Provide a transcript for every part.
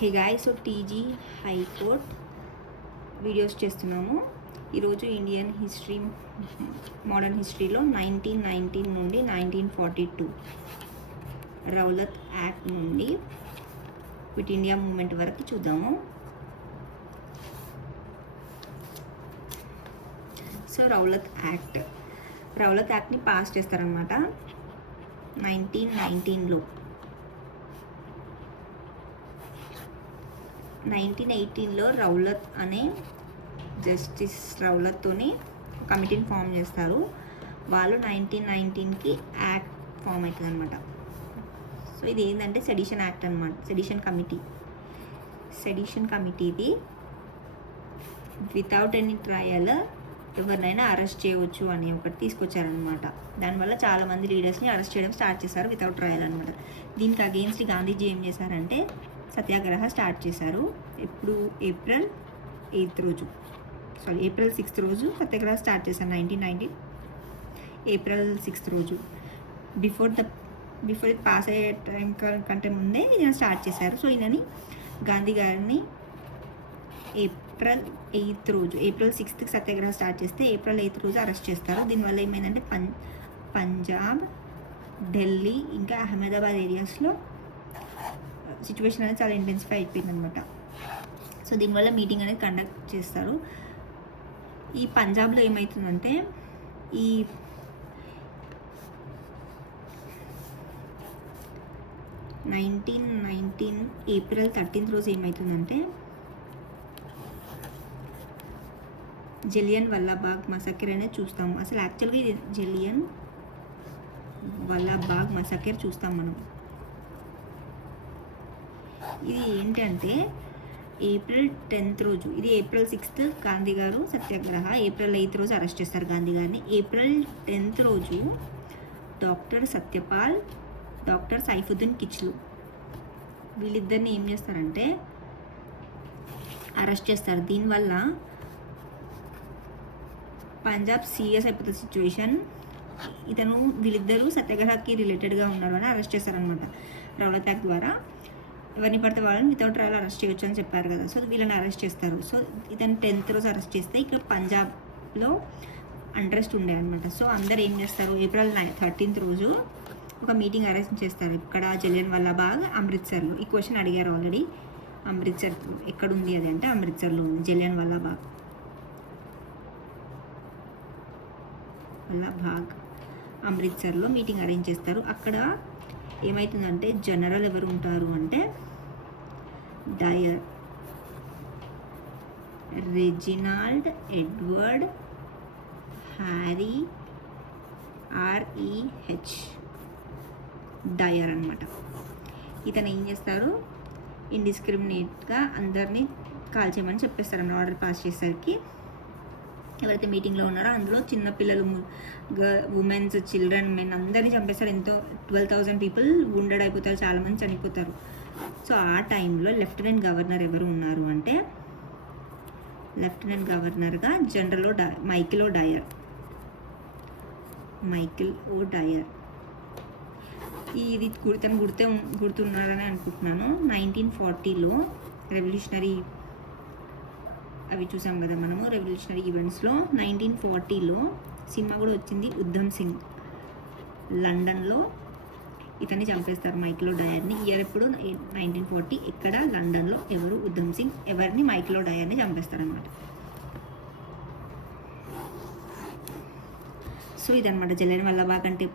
Hey guys, so TG high court videos చేస్తున్నాము. ఈరోజు Indian history, modern హిస్టరీలో 1919 నుండి 1942 రౌలత్ యాక్ట్ నుండి క్విట్ ఇండియా మూమెంట్ వరకు చూద్దాము. సో రౌలత్ యాక్ట్ని పాస్ చేస్తారనమాట 1919లో. 1918లో రౌలత్ అనే జస్టిస్ రౌలత్తోని కమిటీని ఫామ్ చేస్తారు. వాళ్ళు 1919కి యాక్ట్ ఫామ్ అవుతుంది అనమాట. సో ఇది ఏంటంటే సెడిషన్ యాక్ట్ అనమాట. సెడిషన్ కమిటీది వితౌట్ ఎనీ ట్రయల్ ఎవరినైనా అరెస్ట్ చేయవచ్చు అని ఒకటి తీసుకొచ్చారనమాట. దానివల్ల చాలామంది లీడర్స్ని అరెస్ట్ చేయడం స్టార్ట్ చేశారు వితౌట్ ట్రయల్ అనమాట. దీనికి అగెయిన్స్ట్ గాంధీజీ ఏం చేశారంటే సత్యాగ్రహ స్టార్ట్ చేశారు. ఇప్పుడు ఏప్రిల్ 6th రోజు సత్యాగ్రహ స్టార్ట్ చేశారు. 1919 ఏప్రిల్ 6th రోజు. బిఫోర్ ఇది పాస్ అయ్యే టైం కంటే ముందే ఈయన స్టార్ట్ చేశారు. సో ఈయనని గాంధీ గారిని ఏప్రిల్ 6th సత్యాగ్రహ స్టార్ట్ చేస్తే ఏప్రిల్ 8th రోజు అరెస్ట్ చేస్తారు. దీనివల్ల ఏమైందంటే పంజాబ్, ఢిల్లీ ఇంకా అహ్మదాబాద్ ఏరియాస్లో సిచ్యువేషన్ అనేది చాలా ఇంటెన్సిఫై అయిపోయింది అనమాట. సో దీనివల్ల మీటింగ్ అనేది కండక్ట్ చేస్తారు. ఈ పంజాబ్లో ఏమవుతుందంటే ఈ ఏప్రిల్ 13th రోజు ఏమవుతుందంటే జలియన్ వాలాబాగ్ మసకర్ అనేది చూస్తాము. అసలు యాక్చువల్గా ఇది జలియన్ వాలాబాగ్ మసకర్ చూస్తాం మనం. ఇది ఏంటంటే ఏప్రిల్ 10th రోజు, ఇది ఏప్రిల్ 6th గాంధీ గారు సత్యాగ్రహ, ఏప్రిల్ 8th రోజు అరెస్ట్ చేస్తారు గాంధీ గారిని. ఏప్రిల్ 10th రోజు డాక్టర్ సత్యపాల్, డాక్టర్ సైఫుద్దీన్ కిచ్లు వీళ్ళిద్దరిని ఏం చేస్తారంటే అరెస్ట్ చేస్తారు. దీనివల్ల పంజాబ్ సీరియస్ అయిపోతుంది సిచ్యువేషన్. వీళ్ళిద్దరూ సత్యాగ్రహకి రిలేటెడ్గా ఉన్నారు అని అరెస్ట్ చేస్తారనమాట. రౌలత్ యాక్ట్ ద్వారా ఎవరిని పడితే వాళ్ళని వితౌట్ ట్రయల్ అరెస్ట్ చేయొచ్చు అని చెప్పారు కదా. సో వీళ్ళని అరెస్ట్ చేస్తారు. సో ఇతను 10th రోజు అరెస్ట్ చేస్తే ఇక్కడ పంజాబ్లో అన్రెస్ట్ ఉండే అనమాట. సో అందరు ఏం చేస్తారు, ఏప్రిల్ 13th రోజు ఒక మీటింగ్ అరేంజ్ చేస్తారు. ఇక్కడ జలియన్ వాలాబాగ్, అమృత్సర్లో. ఈ క్వశ్చన్ అడిగారు ఆల్రెడీ. అమృత్సర్ ఎక్కడుంది అది అంటే అమృత్సర్లో ఉంది. జలియన్ వాలాబాగ్ అమృత్సర్లో మీటింగ్ అరేంజ్ చేస్తారు. అక్కడ ఏమవుతుందంటే జనరల్ ఎవరు ఉంటారు అంటే Dyer, Reginald Edward Harry REH Dyer అనమాట. ఇతను ఏం చేస్తారు, ఇండిస్క్రిమినేట్గా అందరినీ కాల్చేయమని చెప్పేస్తారు అన్న ఆర్డర్ పాస్ చేసేసరికి. ఎవరైతే మీటింగ్లో ఉన్నారో అందులో చిన్నపిల్లలు, ఉమెన్స్, చిల్డ్రన్, మెన్ అందరినీ చంపేస్తారు. ఎంతో 12,000 people wounded అయిపోతారు, చాలామంది చనిపోతారు. సో ఆ టైంలో లెఫ్టినెంట్ గవర్నర్ ఎవరు ఉన్నారు అంటే లెఫ్టినెంట్ గవర్నర్గా జనరల్ మైకిల్ ఓ డయర్. ఇది తను గుర్తున్నారని అనుకుంటున్నాను. 1940లో రెవల్యూషనరీ అవి చూసాం కదా మనము, రెవల్యూషనరీ ఈవెంట్స్లో. 1940లో సినిమా కూడా వచ్చింది, ఉద్ధమ్ సింగ్. లండన్లో ఇతన్ని చంపేస్తారు, మైకిల్ ఓ డయర్ని. ఇయర్ ఎప్పుడు 1940. ఇక్కడ లండన్లో ఎవరు, ఉద్ధమ్ సింగ్ ఎవరిని, మైకిల్ ఓ డయర్ని చంపేస్తారనమాట. సో ఇదనమాట జలియన్ వాలాబాగ్ అంటే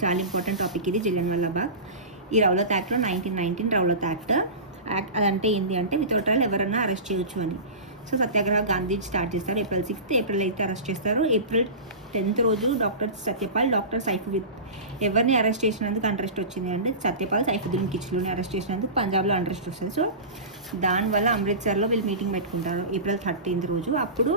చాలా ఇంపార్టెంట్ టాపిక్ ఇది, జలియన్ వాలాబాగ్. ఈ రౌలత్ యాక్ట్లో 1919 రౌలత్ యాక్ట్ అదంటే ఏంటి అంటే వితౌట్ ట్రయల్ ఎవరన్నా అరెస్ట్ చేయొచ్చు అని. సో సత్యాగ్రహ గాంధీజీ స్టార్ట్ చేస్తారు April 6th. April 8th arrest చేస్తారు. ఏప్రిల్ 10th రోజు డాక్టర్ సత్యపాల్, డాక్టర్ సైఫుద్దీన్ ఎవరిని అరెస్ట్ చేసినందుకు అరెస్ట్ వచ్చింది అంటే సత్యపాల్, సైఫుద్దీన్ కిచ్లుని అరెస్ట్ చేసినందుకు పంజాబ్లో అరెస్ట్ వస్తుంది. సో దానివల్ల అమృత్సర్లో వీళ్ళు మీటింగ్ పెట్టుకుంటారు ఏప్రిల్ 13th రోజు. అప్పుడు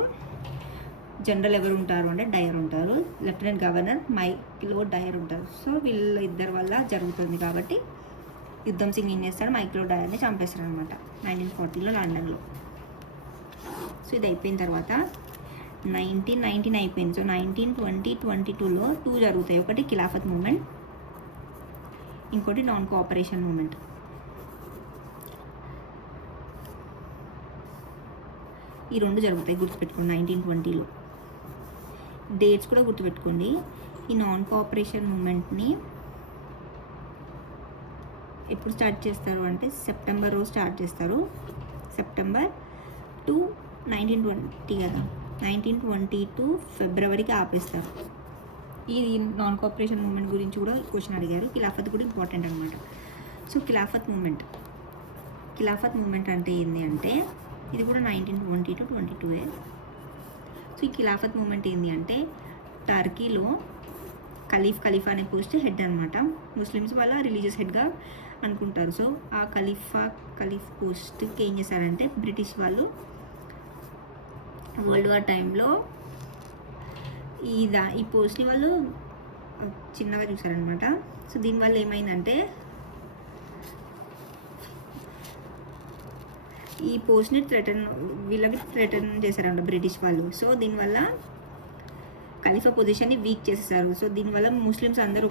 జనరల్ ఎవరు ఉంటారు అంటే డయర్ ఉంటారు, లెఫ్టినెంట్ గవర్నర్ మైకిల్ ఓ డయర్ ఉంటారు. సో వీళ్ళ ఇద్దరి వల్ల జరుగుతుంది కాబట్టి ఉద్ధమ్ సింగ్ ఏం చేస్తాడు, మైకిల్ ఓ డయర్ని చంపేస్తారు అనమాట 1940లో లండన్లో. సో ఇది అయిపోయిన తర్వాత 1919 అయిపోయింది. సో 1920, 22లో 2 జరుగుతాయి. ఒకటి ఖిలాఫత్ మూమెంట్, ఇంకోటి నాన్ కోఆపరేషన్ మూమెంట్. ఈ 2 జరుగుతాయి, గుర్తుపెట్టుకోండి 1920లో. డేట్స్ కూడా గుర్తుపెట్టుకోండి. ఈ నాన్ కోఆపరేషన్ మూమెంట్ని ఎప్పుడు స్టార్ట్ చేస్తారు అంటే సెప్టెంబర్ రోజు స్టార్ట్ చేస్తారు. సెప్టెంబర్ టు 1920 కదా, 1922 ఫిబ్రవరికి ఆపేస్తారు. ఇది నాన్ కోఆపరేషన్ మూమెంట్ గురించి కూడా క్వశ్చన్ అడిగారు. ఖిలాఫత్ కూడా ఇంపార్టెంట్ అనమాట. సో ఖిలాఫత్ మూమెంట్ అంటే ఏంటి అంటే ఇది కూడా 1920 to 22. సో ఈ ఖిలాఫత్ మూమెంట్ ఏంటి అంటే టర్కీలో ఖలీఫా అనే పోస్ట్ హెడ్ అనమాట. ముస్లిమ్స్ వాళ్ళ రిలీజియస్ హెడ్గా అనుకుంటారు. సో ఆ ఖలీఫ్ పోస్ట్కి ఏం చేశారంటే బ్రిటిష్ వాళ్ళు వరల్డ్ వార్ టైంలో ఈ పోస్ట్ని వాళ్ళు చిన్నగా చూసారనమాట. సో దీనివల్ల ఏమైందంటే ఈ పోస్ట్ని వీళ్ళకి థ్రెటన్ చేశారంట బ్రిటిష్ వాళ్ళు. సో దీనివల్ల ఖలీఫా పొజిషన్ని వీక్ చేసేసారు. సో దీనివల్ల ముస్లిమ్స్ అందరూ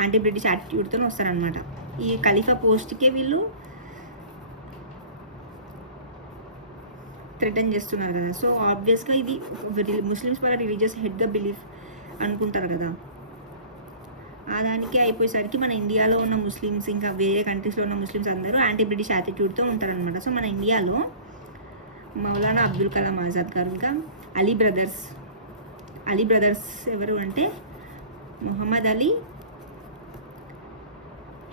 యాంటీ బ్రిటిష్ యాటిట్యూడ్తో వస్తారనమాట. ఈ ఖలీఫా పోస్ట్కే వీళ్ళు థ్రెటన్ చేస్తున్నారు కదా. సో ఆబ్వియస్గా ఇది ముస్లిమ్స్ వాళ్ళ రిలీజియస్ హెడ్గా బిలీఫ్ అనుకుంటారు కదా. ఆ దానికి అయిపోయేసరికి మన ఇండియాలో ఉన్న ముస్లిమ్స్ ఇంకా వేరే కంట్రీస్లో ఉన్న ముస్లిమ్స్ అందరూ యాంటీ బ్రిటిష్ యాటిట్యూడ్తో ఉంటారనమాట. సో మన ఇండియాలో మౌలానా అబ్దుల్ కలాం ఆజాద్ గారు ఇంకా అలీ బ్రదర్స్ ఎవరు అంటే మొహమ్మద్ అలీ,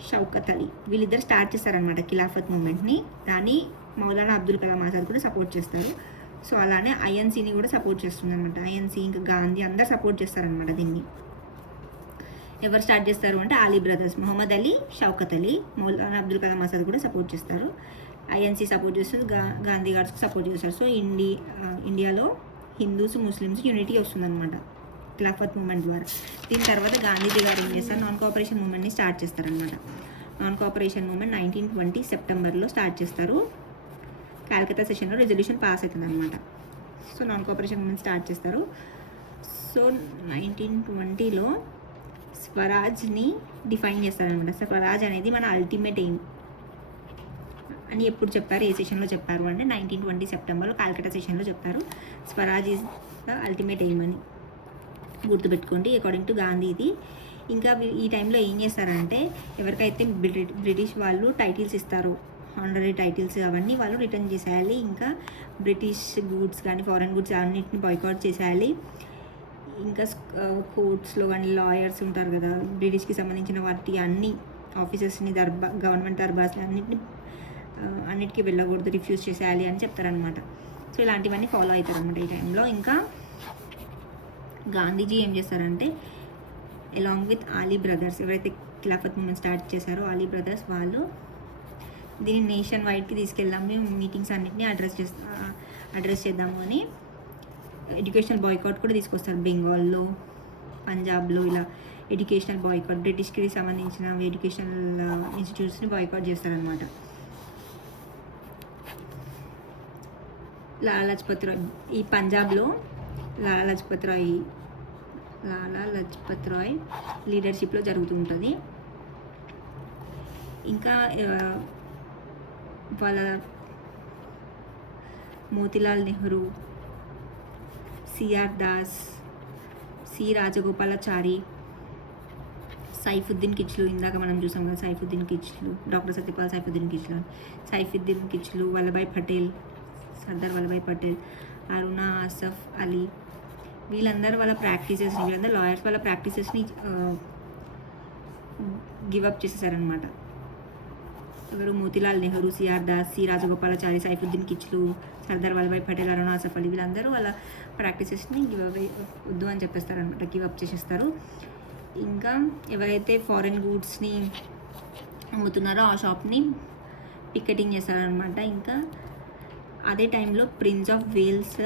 షౌకత్ అలీ, వీళ్ళిద్దరు స్టార్ట్ చేస్తారనమాట ఖిలాఫత్ మూమెంట్ని. కానీ మౌలానా అబ్దుల్ కలాం ఆజాద్ కూడా సపోర్ట్ చేస్తారు. సో అలానే ఐఎన్సీని కూడా సపోర్ట్ చేస్తుంది అనమాట. ఐఎన్సీ ఇంకా గాంధీ అందరు సపోర్ట్ చేస్తారనమాట దీన్ని. ఎవరు స్టార్ట్ చేస్తారు అంటే అలీ బ్రదర్స్, మొహమ్మద్ అలీ, షౌకత్ అలీ, మౌలానా అబ్దుల్ కలాం ఆజాద్ కూడా సపోర్ట్ చేస్తారు. ఐఎన్సీ సపోర్ట్ చేస్తుంది, గాంధీ గార్డ్స్కి సపోర్ట్ చేస్తారు. సో ఇండియాలో హిందూస్ ముస్లిమ్స్ యూనిటీ వస్తుందన్నమాట ఖిలాఫత్ మూమెంట్ ద్వారా. దీని తర్వాత గాంధీజీ గారు ఏం చేస్తారు, నాన్ కోఆపరేషన్ మూమెంట్ని స్టార్ట్ చేస్తారనమాట. నాన్ కోఆపరేషన్ మూమెంట్ 1920 సెప్టెంబర్లో స్టార్ట్ చేస్తారు. కాల్కతా సెషన్లో రెజల్యూషన్ పాస్ అవుతుంది అనమాట. So non cooperation moment start చేస్తారు. సో 1920లో స్వరాజ్ని డిఫైన్ చేస్తారనమాట. స్వరాజ్ అనేది మన అల్టిమేట్ ఎయిమ్ అని ఎప్పుడు చెప్పారు, ఏ సెషన్లో చెప్పారు అంటే 1920 సెప్టెంబర్లో కాల్కటా సెషన్లో చెప్పారు. Swaraj is the ultimate aim అని గుర్తుపెట్టుకోండి అకార్డింగ్ టు గాంధీ ఇది. ఇంకా ఈ టైంలో ఏం చేస్తారంటే ఎవరికైతే బ్రిటిష్ వాళ్ళు టైటిల్స్ ఇస్తారో ఆనరీ టైటిల్స్ అవన్నీ వాళ్ళు రిటర్న్ చేసేయాలి. ఇంకా బ్రిటిష్ గూడ్స్ కానీ ఫారెన్ గూడ్స్ అన్నిటిని బాయ్కాట్ చేసేయాలి. ఇంకా కోర్ట్స్లో కానీ లాయర్స్ ఉంటారు కదా బ్రిటిష్కి సంబంధించిన వాటి అన్ని ఆఫీసర్స్ని గవర్నమెంట్ దర్బార్స్ అన్నిటికీ వెళ్ళకూడదు, రిఫ్యూజ్ చేసేయాలి అని చెప్తారనమాట. సో ఇలాంటివన్నీ ఫాలో అవుతారనమాట ఈ టైంలో. ఇంకా గాంధీజీ ఏం చేస్తారంటే అలాంగ్ విత్ అలీ బ్రదర్స్ ఎవరైతే ఖిలాఫత్ మూమెంట్ స్టార్ట్ చేశారో అలీ బ్రదర్స్ వాళ్ళు దీన్ని నేషన్ వైడ్కి తీసుకెళ్దాము, మీటింగ్స్ అన్నిటిని అడ్రస్ చేద్దాము అని ఎడ్యుకేషనల్ బాయ్కాట్ కూడా తీసుకొస్తారు. బెంగాల్లో, పంజాబ్లో ఇలా ఎడ్యుకేషనల్ బాయ్కాట్, బ్రిటిష్కి సంబంధించిన ఎడ్యుకేషనల్ ఇన్స్టిట్యూట్స్ని బాయ్కాట్ చేస్తారనమాట. లాలా లజపత్ రాయ్ ఈ పంజాబ్లో లాలా లజపత్ రాయ్ లీడర్షిప్లో జరుగుతుంటుంది. ఇంకా వాళ్ళ మోతీలాల్ నెహ్రూ, సిఆర్ దాస్, సి రాజగోపాలాచారి, సైఫుద్దీన్ కిచ్లు, ఇందాక మనం చూసాం కదా సైఫుద్దీన్ కిచ్లు, డాక్టర్ సత్యపాల్ సైఫుద్దీన్ కిచ్లు, సర్దార్ వల్లభాయ్ పటేల్, అరుణా ఆసఫ్ అలీ, వీళ్ళందరూ లాయర్స్ వాళ్ళ ప్రాక్టీసెస్ని గివప్ చేసేసారనమాట. ఎవరు మోతీలాల్ నెహ్రూ, సిఆర్ దాస్, సి రాజగోపాలాచారి, సైఫుద్దీన్ కిచ్లు, సర్దార్ వల్లభాయ్ పటేల్, అరుణా ఆసఫ్ అలీ వీళ్ళందరూ వాళ్ళ ప్రాక్టీసెస్ని వద్దు అని చెప్పేస్తారనమాట, గివప్ చేసేస్తారు. ఇంకా ఎవరైతే ఫారెన్ గూడ్స్ని అమ్ముతున్నారో ఆ షాప్ని పికెటింగ్ చేస్తారనమాట. ఇంకా అదే టైంలో prince of Wales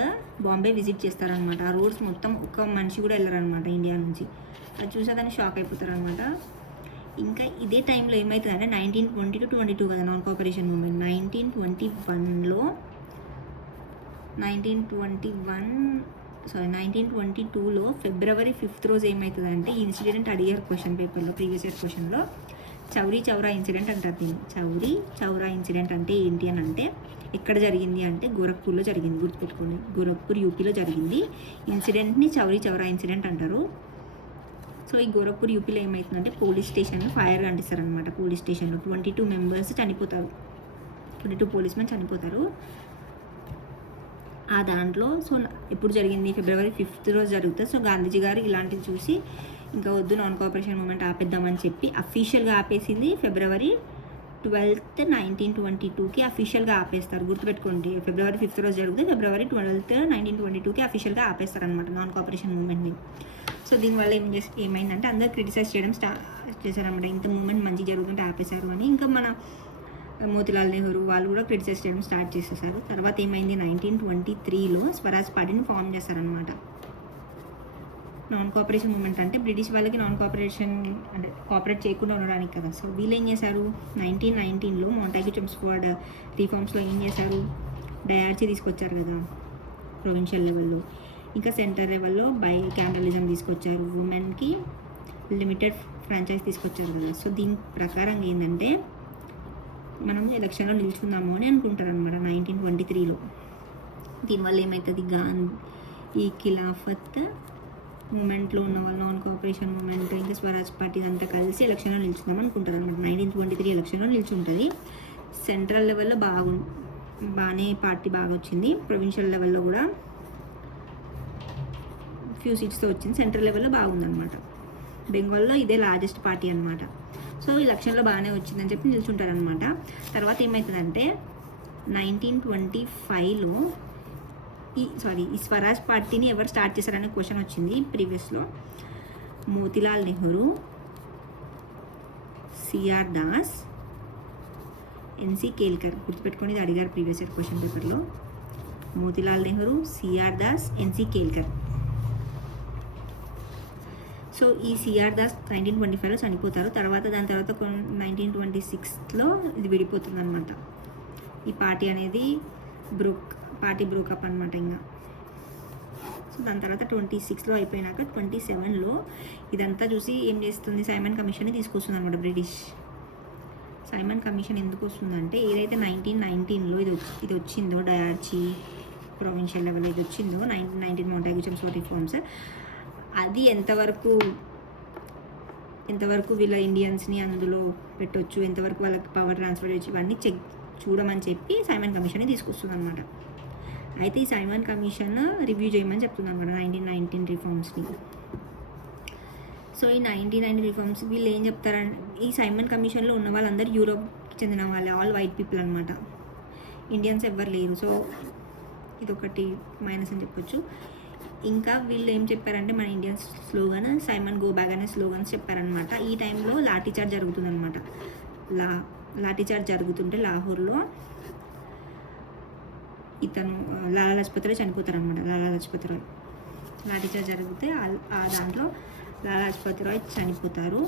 Bombay visit చేస్తారనమాట. ఆ రోడ్స్ మొత్తం ఒక మనిషి కూడా వెళ్ళారనమాట ఇండియా నుంచి. అది చూసేదాన్ని షాక్ అయిపోతారనమాట. ఇంకా ఇదే టైంలో ఏమవుతుందంటే 1920 to 22 కదా నాన్ కోఆపరేషన్ మూమెంట్. 1922లో ఫిబ్రవరి 5th రోజు ఏమవుతుందంటే ఈ ఇన్సిడెంట్ అడిగారు క్వశ్చన్ పేపర్లో, ప్రీవియస్ ఇయర్ క్వశ్చన్లో. చౌరీ చౌరా ఇన్సిడెంట్ అంటారు దీన్ని. చౌరీ చౌరా ఇన్సిడెంట్ అంటే ఏంటి అని అంటే ఎక్కడ జరిగింది అంటే గోరఖ్పూర్లో జరిగింది, గుర్తుపెట్టుకోండి. గోరఖ్పూర్ యూపీలో జరిగింది. ఇన్సిడెంట్ని చౌరీ చౌరా ఇన్సిడెంట్ అంటారు. సో ఈ గోరఖ్పూర్ యూపీలో ఏమవుతుందంటే పోలీస్ స్టేషన్ ఫైర్ అంటిస్తారనమాట. పోలీస్ స్టేషన్లో 22 మెంబర్స్ చనిపోతారు, 22 పోలీస్ మెన్ చనిపోతారు. ఆ దాంట్లో సో ఎప్పుడు జరిగింది, ఫిబ్రవరి 5th రోజు జరుగుతుంది. సో గాంధీజీ గారు ఇలాంటివి చూసి ఇంకా వద్దు నాన్ కోఆపరేషన్ మూమెంట్ ఆపేద్దామని చెప్పి అఫీషియల్గా ఆపేసింది ఫిబ్రవరి 12th, 1922కి అఫీషియల్గా ఆపేస్తారు. గుర్తుపెట్టుకోండి, ఫిబ్రవరి 5th రోజు జరుగుతుంది, ఫిబ్రవరి 12th, 1922కి అఫీషియల్గా ఆపేస్తారనమాట నాన్ కోఆపరేషన్ మూమెంట్ని. సో దీనివల్ల ఏమైందంటే అందరూ క్రిటిసైజ్ చేయడం స్టార్ట్ చేశారనమాట. ఇంత మూమెంట్ మంచి జరుగుతుంటే ఆపేశారు అని. ఇంకా మన మోతీలాల్ నెహ్రూ వాళ్ళు కూడా క్రిటిసైజ్ చేయడం స్టార్ట్ చేసేసారు. తర్వాత ఏమైంది, 1923లో స్వరాజ్ పార్టీని ఫామ్ చేస్తారనమాట. నాన్ కోఆపరేషన్ మూమెంట్ అంటే బ్రిటిష్ వాళ్ళకి నాన్ కోఆపరేషన్ అంటే కోఆపరేట్ చేయకుండా ఉండడానికి కదా. సో వీళ్ళు ఏం చేశారు, 1919లో మౌంటాగ్యూ చెమ్స్ఫోర్డ్ రిఫార్మ్స్లో ఏం చేశారు, డయార్చీ తీసుకొచ్చారు కదా ప్రొవిన్షియల్ లెవెల్లో. ఇంకా సెంటర్ లెవెల్లో బై క్యామరలిజం తీసుకొచ్చారు, ఉమెన్కి లిమిటెడ్ ఫ్రాంచైజ్ తీసుకొచ్చారు కదా. సో దీని ప్రకారంగా ఏంటంటే మనం ఎలక్షన్లో నిల్చుందాము అని అనుకుంటారు అనమాట 1923లో. దీనివల్ల ఏమవుతుంది, ఈ ఖిలాఫత్ మూమెంట్లో ఉన్న వాళ్ళు నాన్ కోఆపరేషన్ మూమెంట్ ఇంకా స్వరాజ్ పార్టీ అంతా కలిసి ఎలక్షన్లో నిల్చుందాం అనుకుంటారు అనమాట. 1923 ఎలక్షన్లో నిల్చుంటుంది. సెంట్రల్ లెవెల్లో బాగానే పార్టీ బాగా వచ్చింది. ప్రొవిన్షియల్ లెవెల్లో కూడా ఫ్యూ సీట్స్తో వచ్చింది. సెంట్రల్ లెవెల్లో బాగుందన్నమాట. బెంగాల్లో ఇదే లార్జెస్ట్ పార్టీ అనమాట. సో ఈ ఎలక్షన్లో బాగానే వచ్చిందని చెప్పి నిల్చుంటారనమాట. తర్వాత ఏమవుతుందంటే 1925లో ఈ స్వరాజ్ పార్టీని ఎవరు స్టార్ట్ చేశారనే క్వశ్చన్ వచ్చింది ప్రీవియస్లో. మోతీలాల్ నెహ్రూ, సిఆర్ దాస్, ఎన్సి కేల్కర్. గుర్తుపెట్టుకొని ఇది అడిగారు ప్రీవియస్ ఇయర్ క్వశ్చన్ పేపర్లో. మోతీలాల్ నెహ్రూ, సిఆర్ దాస్, ఎన్సి కేల్కర్. సో ఈ సిఆర్ దాస్ 1925లో చనిపోతారు. దాని తర్వాత 1926లో ఇది విడిపోతుంది అనమాట. ఈ పార్టీ అనేది పార్టీ బ్రోకప్ అనమాట ఇంకా. సో దాని తర్వాత 26లో అయిపోయినాక 27లో ఇదంతా చూసి ఏం చేస్తుంది, సైమన్ కమిషన్ని తీసుకొస్తుంది అనమాట బ్రిటిష్. సైమన్ కమిషన్ ఎందుకు వస్తుందంటే ఏదైతే 1919లో ఇది వచ్చిందో డయార్చీ ప్రొవిన్షియల్ లెవెల్ ఇది వచ్చిందో 1919 మౌంటాగ్యూ చెమ్స్ఫోర్డ్ రిఫార్మ్స్, అది ఎంతవరకు వీళ్ళ ఇండియన్స్ని అందులో పెట్టొచ్చు, ఎంతవరకు వాళ్ళకి పవర్ ట్రాన్స్ఫర్ చేయొచ్చు, ఇవన్నీ చూడమని చెప్పి సైమన్ కమిషన్ని తీసుకొస్తుంది అనమాట. అయితే ఈ సైమన్ కమిషన్ రివ్యూ చేయమని చెప్తుంది అనమాట 1919 రిఫార్మ్స్ని. సో ఈ 1919 రిఫార్మ్స్ వీళ్ళు ఏం చెప్తారంటే, ఈ సైమన్ కమిషన్లో ఉన్న వాళ్ళందరూ యూరోప్కి చెందిన వాళ్ళే, ఆల్ వైట్ పీపుల్ అనమాట. ఇండియన్స్ ఎవ్వరు లేరు. సో ఇదొకటి మైనస్ అని చెప్పొచ్చు. ఇంకా వీళ్ళు ఏం చెప్పారంటే మన Indian slogan Simon go back అనే స్లోగన్స్ చెప్పారనమాట. ఈ టైంలో లాఠీచార్జ్ జరుగుతుందనమాట. లాఠీచార్జ్ జరుగుతుంటే లాహోర్లో ఇతను లాలా లజపత్ రాయ్ చనిపోతారనమాట. లాలా లజపత్ రాయ్ లాఠీచార్జ్ జరిగితే ఆ దాంట్లో లాలా లజపత్ రాయ్ చనిపోతారు.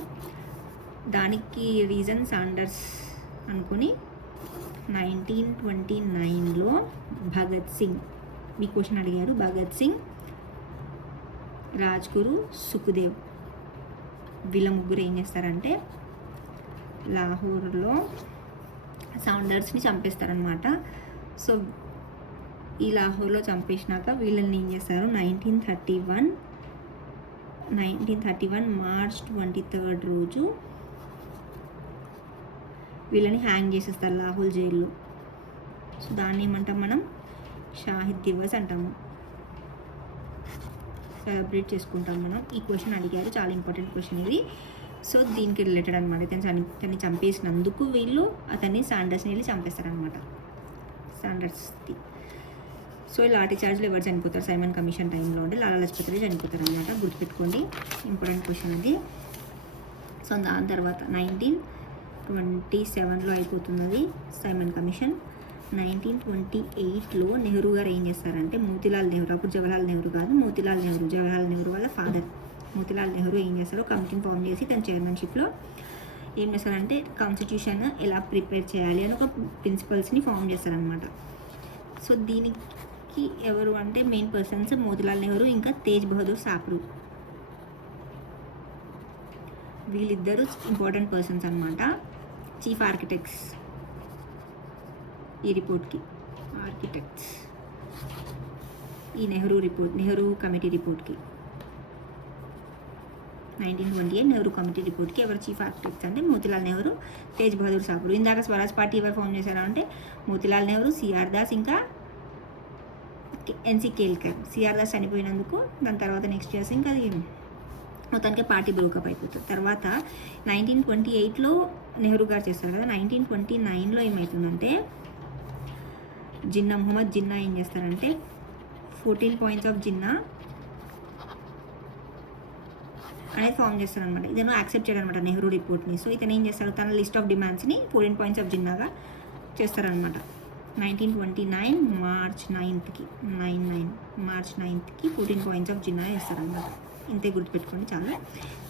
దానికి రీజన్ సాండర్స్ అనుకుని 1929లో భగత్ సింగ్, మీ క్వశ్చన్ అడిగారు, భగత్ సింగ్, రాజ్గురు, సుఖ్దేవ్ వీళ్ళ ముగ్గురు ఏం చేస్తారంటే లాహోర్లో సౌండర్స్ని చంపేస్తారనమాట. సో ఈ లాహోర్లో చంపేసినాక వీళ్ళని ఏం చేస్తారు, 1931 మార్చ్ 23 రోజు వీళ్ళని హ్యాంగ్ చేసేస్తారు లాహోర్ జైల్లో. సో దాన్ని ఏమంటాం మనం, షాహిద్ దివస్ అంటాము, సెలబ్రేట్ చేసుకుంటాం మనం. ఈ క్వశ్చన్ అడిగారు, చాలా ఇంపార్టెంట్ క్వశ్చన్ ఇది. సో దీనికి రిలేటెడ్ అనమాట. అతన్ని చంపేసినందుకు వీళ్ళు అతన్ని సాండర్స్ని వెళ్ళి చంపేస్తారనమాట, సాండర్స్కి. సో ఈ లాఠీ చార్జ్లో ఎవరు చనిపోతారు సైమన్ కమిషన్ టైంలో అంటే లాలా లజపత్ రాయ్ చనిపోతారు అనమాట. గుర్తుపెట్టుకోండి, ఇంపార్టెంట్ క్వశ్చన్ అది. సో దాని తర్వాత 1927లో అయిపోతున్నది సైమన్ కమిషన్. 1928లో నెహ్రూ గారు ఏం చేస్తారంటే మోతీలాల్ నెహ్రూ, అప్పుడు జవహర్లాల్ నెహ్రూ కాదు, మోతీలాల్ నెహ్రూ వాళ్ళ ఫాదర్ మోతీలాల్ నెహ్రూ ఏం చేస్తారు, కమిటీని ఫామ్ చేసి తన చైర్మన్షిప్లో ఏం చేస్తారంటే కాన్స్టిట్యూషన్ ఎలా ప్రిపేర్ చేయాలి అని ఒక ప్రిన్సిపల్స్ని ఫామ్ చేస్తారనమాట. సో దీనికి ఎవరు అంటే మెయిన్ పర్సన్స్ మోతీలాల్ నెహ్రూ ఇంకా తేజ్ బహదూర్ సాప్రు. వీళ్ళిద్దరూ ఇంపార్టెంట్ పర్సన్స్ అనమాట, చీఫ్ ఆర్కిటెక్ట్స్ ఈ రిపోర్ట్కి. ఆర్కిటెక్ట్స్ ఈ నెహ్రూ కమిటీ రిపోర్ట్కి 1928 నెహ్రూ కమిటీ రిపోర్ట్కి ఎవరు చీఫ్ ఆర్కిటెక్ట్స్ అంటే మోతీలాల్ నెహ్రూ, తేజ్ బహదూర్ సాహ్రు. ఇందాక స్వరాజ్ పార్టీ ఎవరు ఫామ్ చేశారు అంటే మోతీలాల్ నెహ్రూ, సిఆర్ దాస్, ఇంకా ఎన్సీ కేల్కర్. సిఆర్ దాస్ చనిపోయినందుకు దాని తర్వాత నెక్స్ట్ ఇయర్స్ ఇంకా అది మొత్తానికి పార్టీ బ్రోకప్ అయిపోతుంది. తర్వాత 1928లో నెహ్రూ గారు చేస్తారు కదా. 1929లో ఏమవుతుందంటే మొహమ్మద్ జిన్నా ఏం చేస్తారంటే 14 పాయింట్స్ ఆఫ్ జిన్నా అనేది ఫామ్ చేస్తారనమాట. ఇతను యాక్సెప్ట్ చేయడనమాట నెహ్రూ రిపోర్ట్ని. సో ఇతను ఏం చేస్తాడు, తన లిస్ట్ ఆఫ్ డిమాండ్స్ని 14 పాయింట్స్ ఆఫ్ జిన్నాగా చేస్తారనమాట. 1929 మార్చ్ 9కి మార్చ్ 9కి 14 పాయింట్స్ ఆఫ్ జిన్నా చేస్తారనమాట. ఇంతే గుర్తుపెట్టుకోండి చాలా.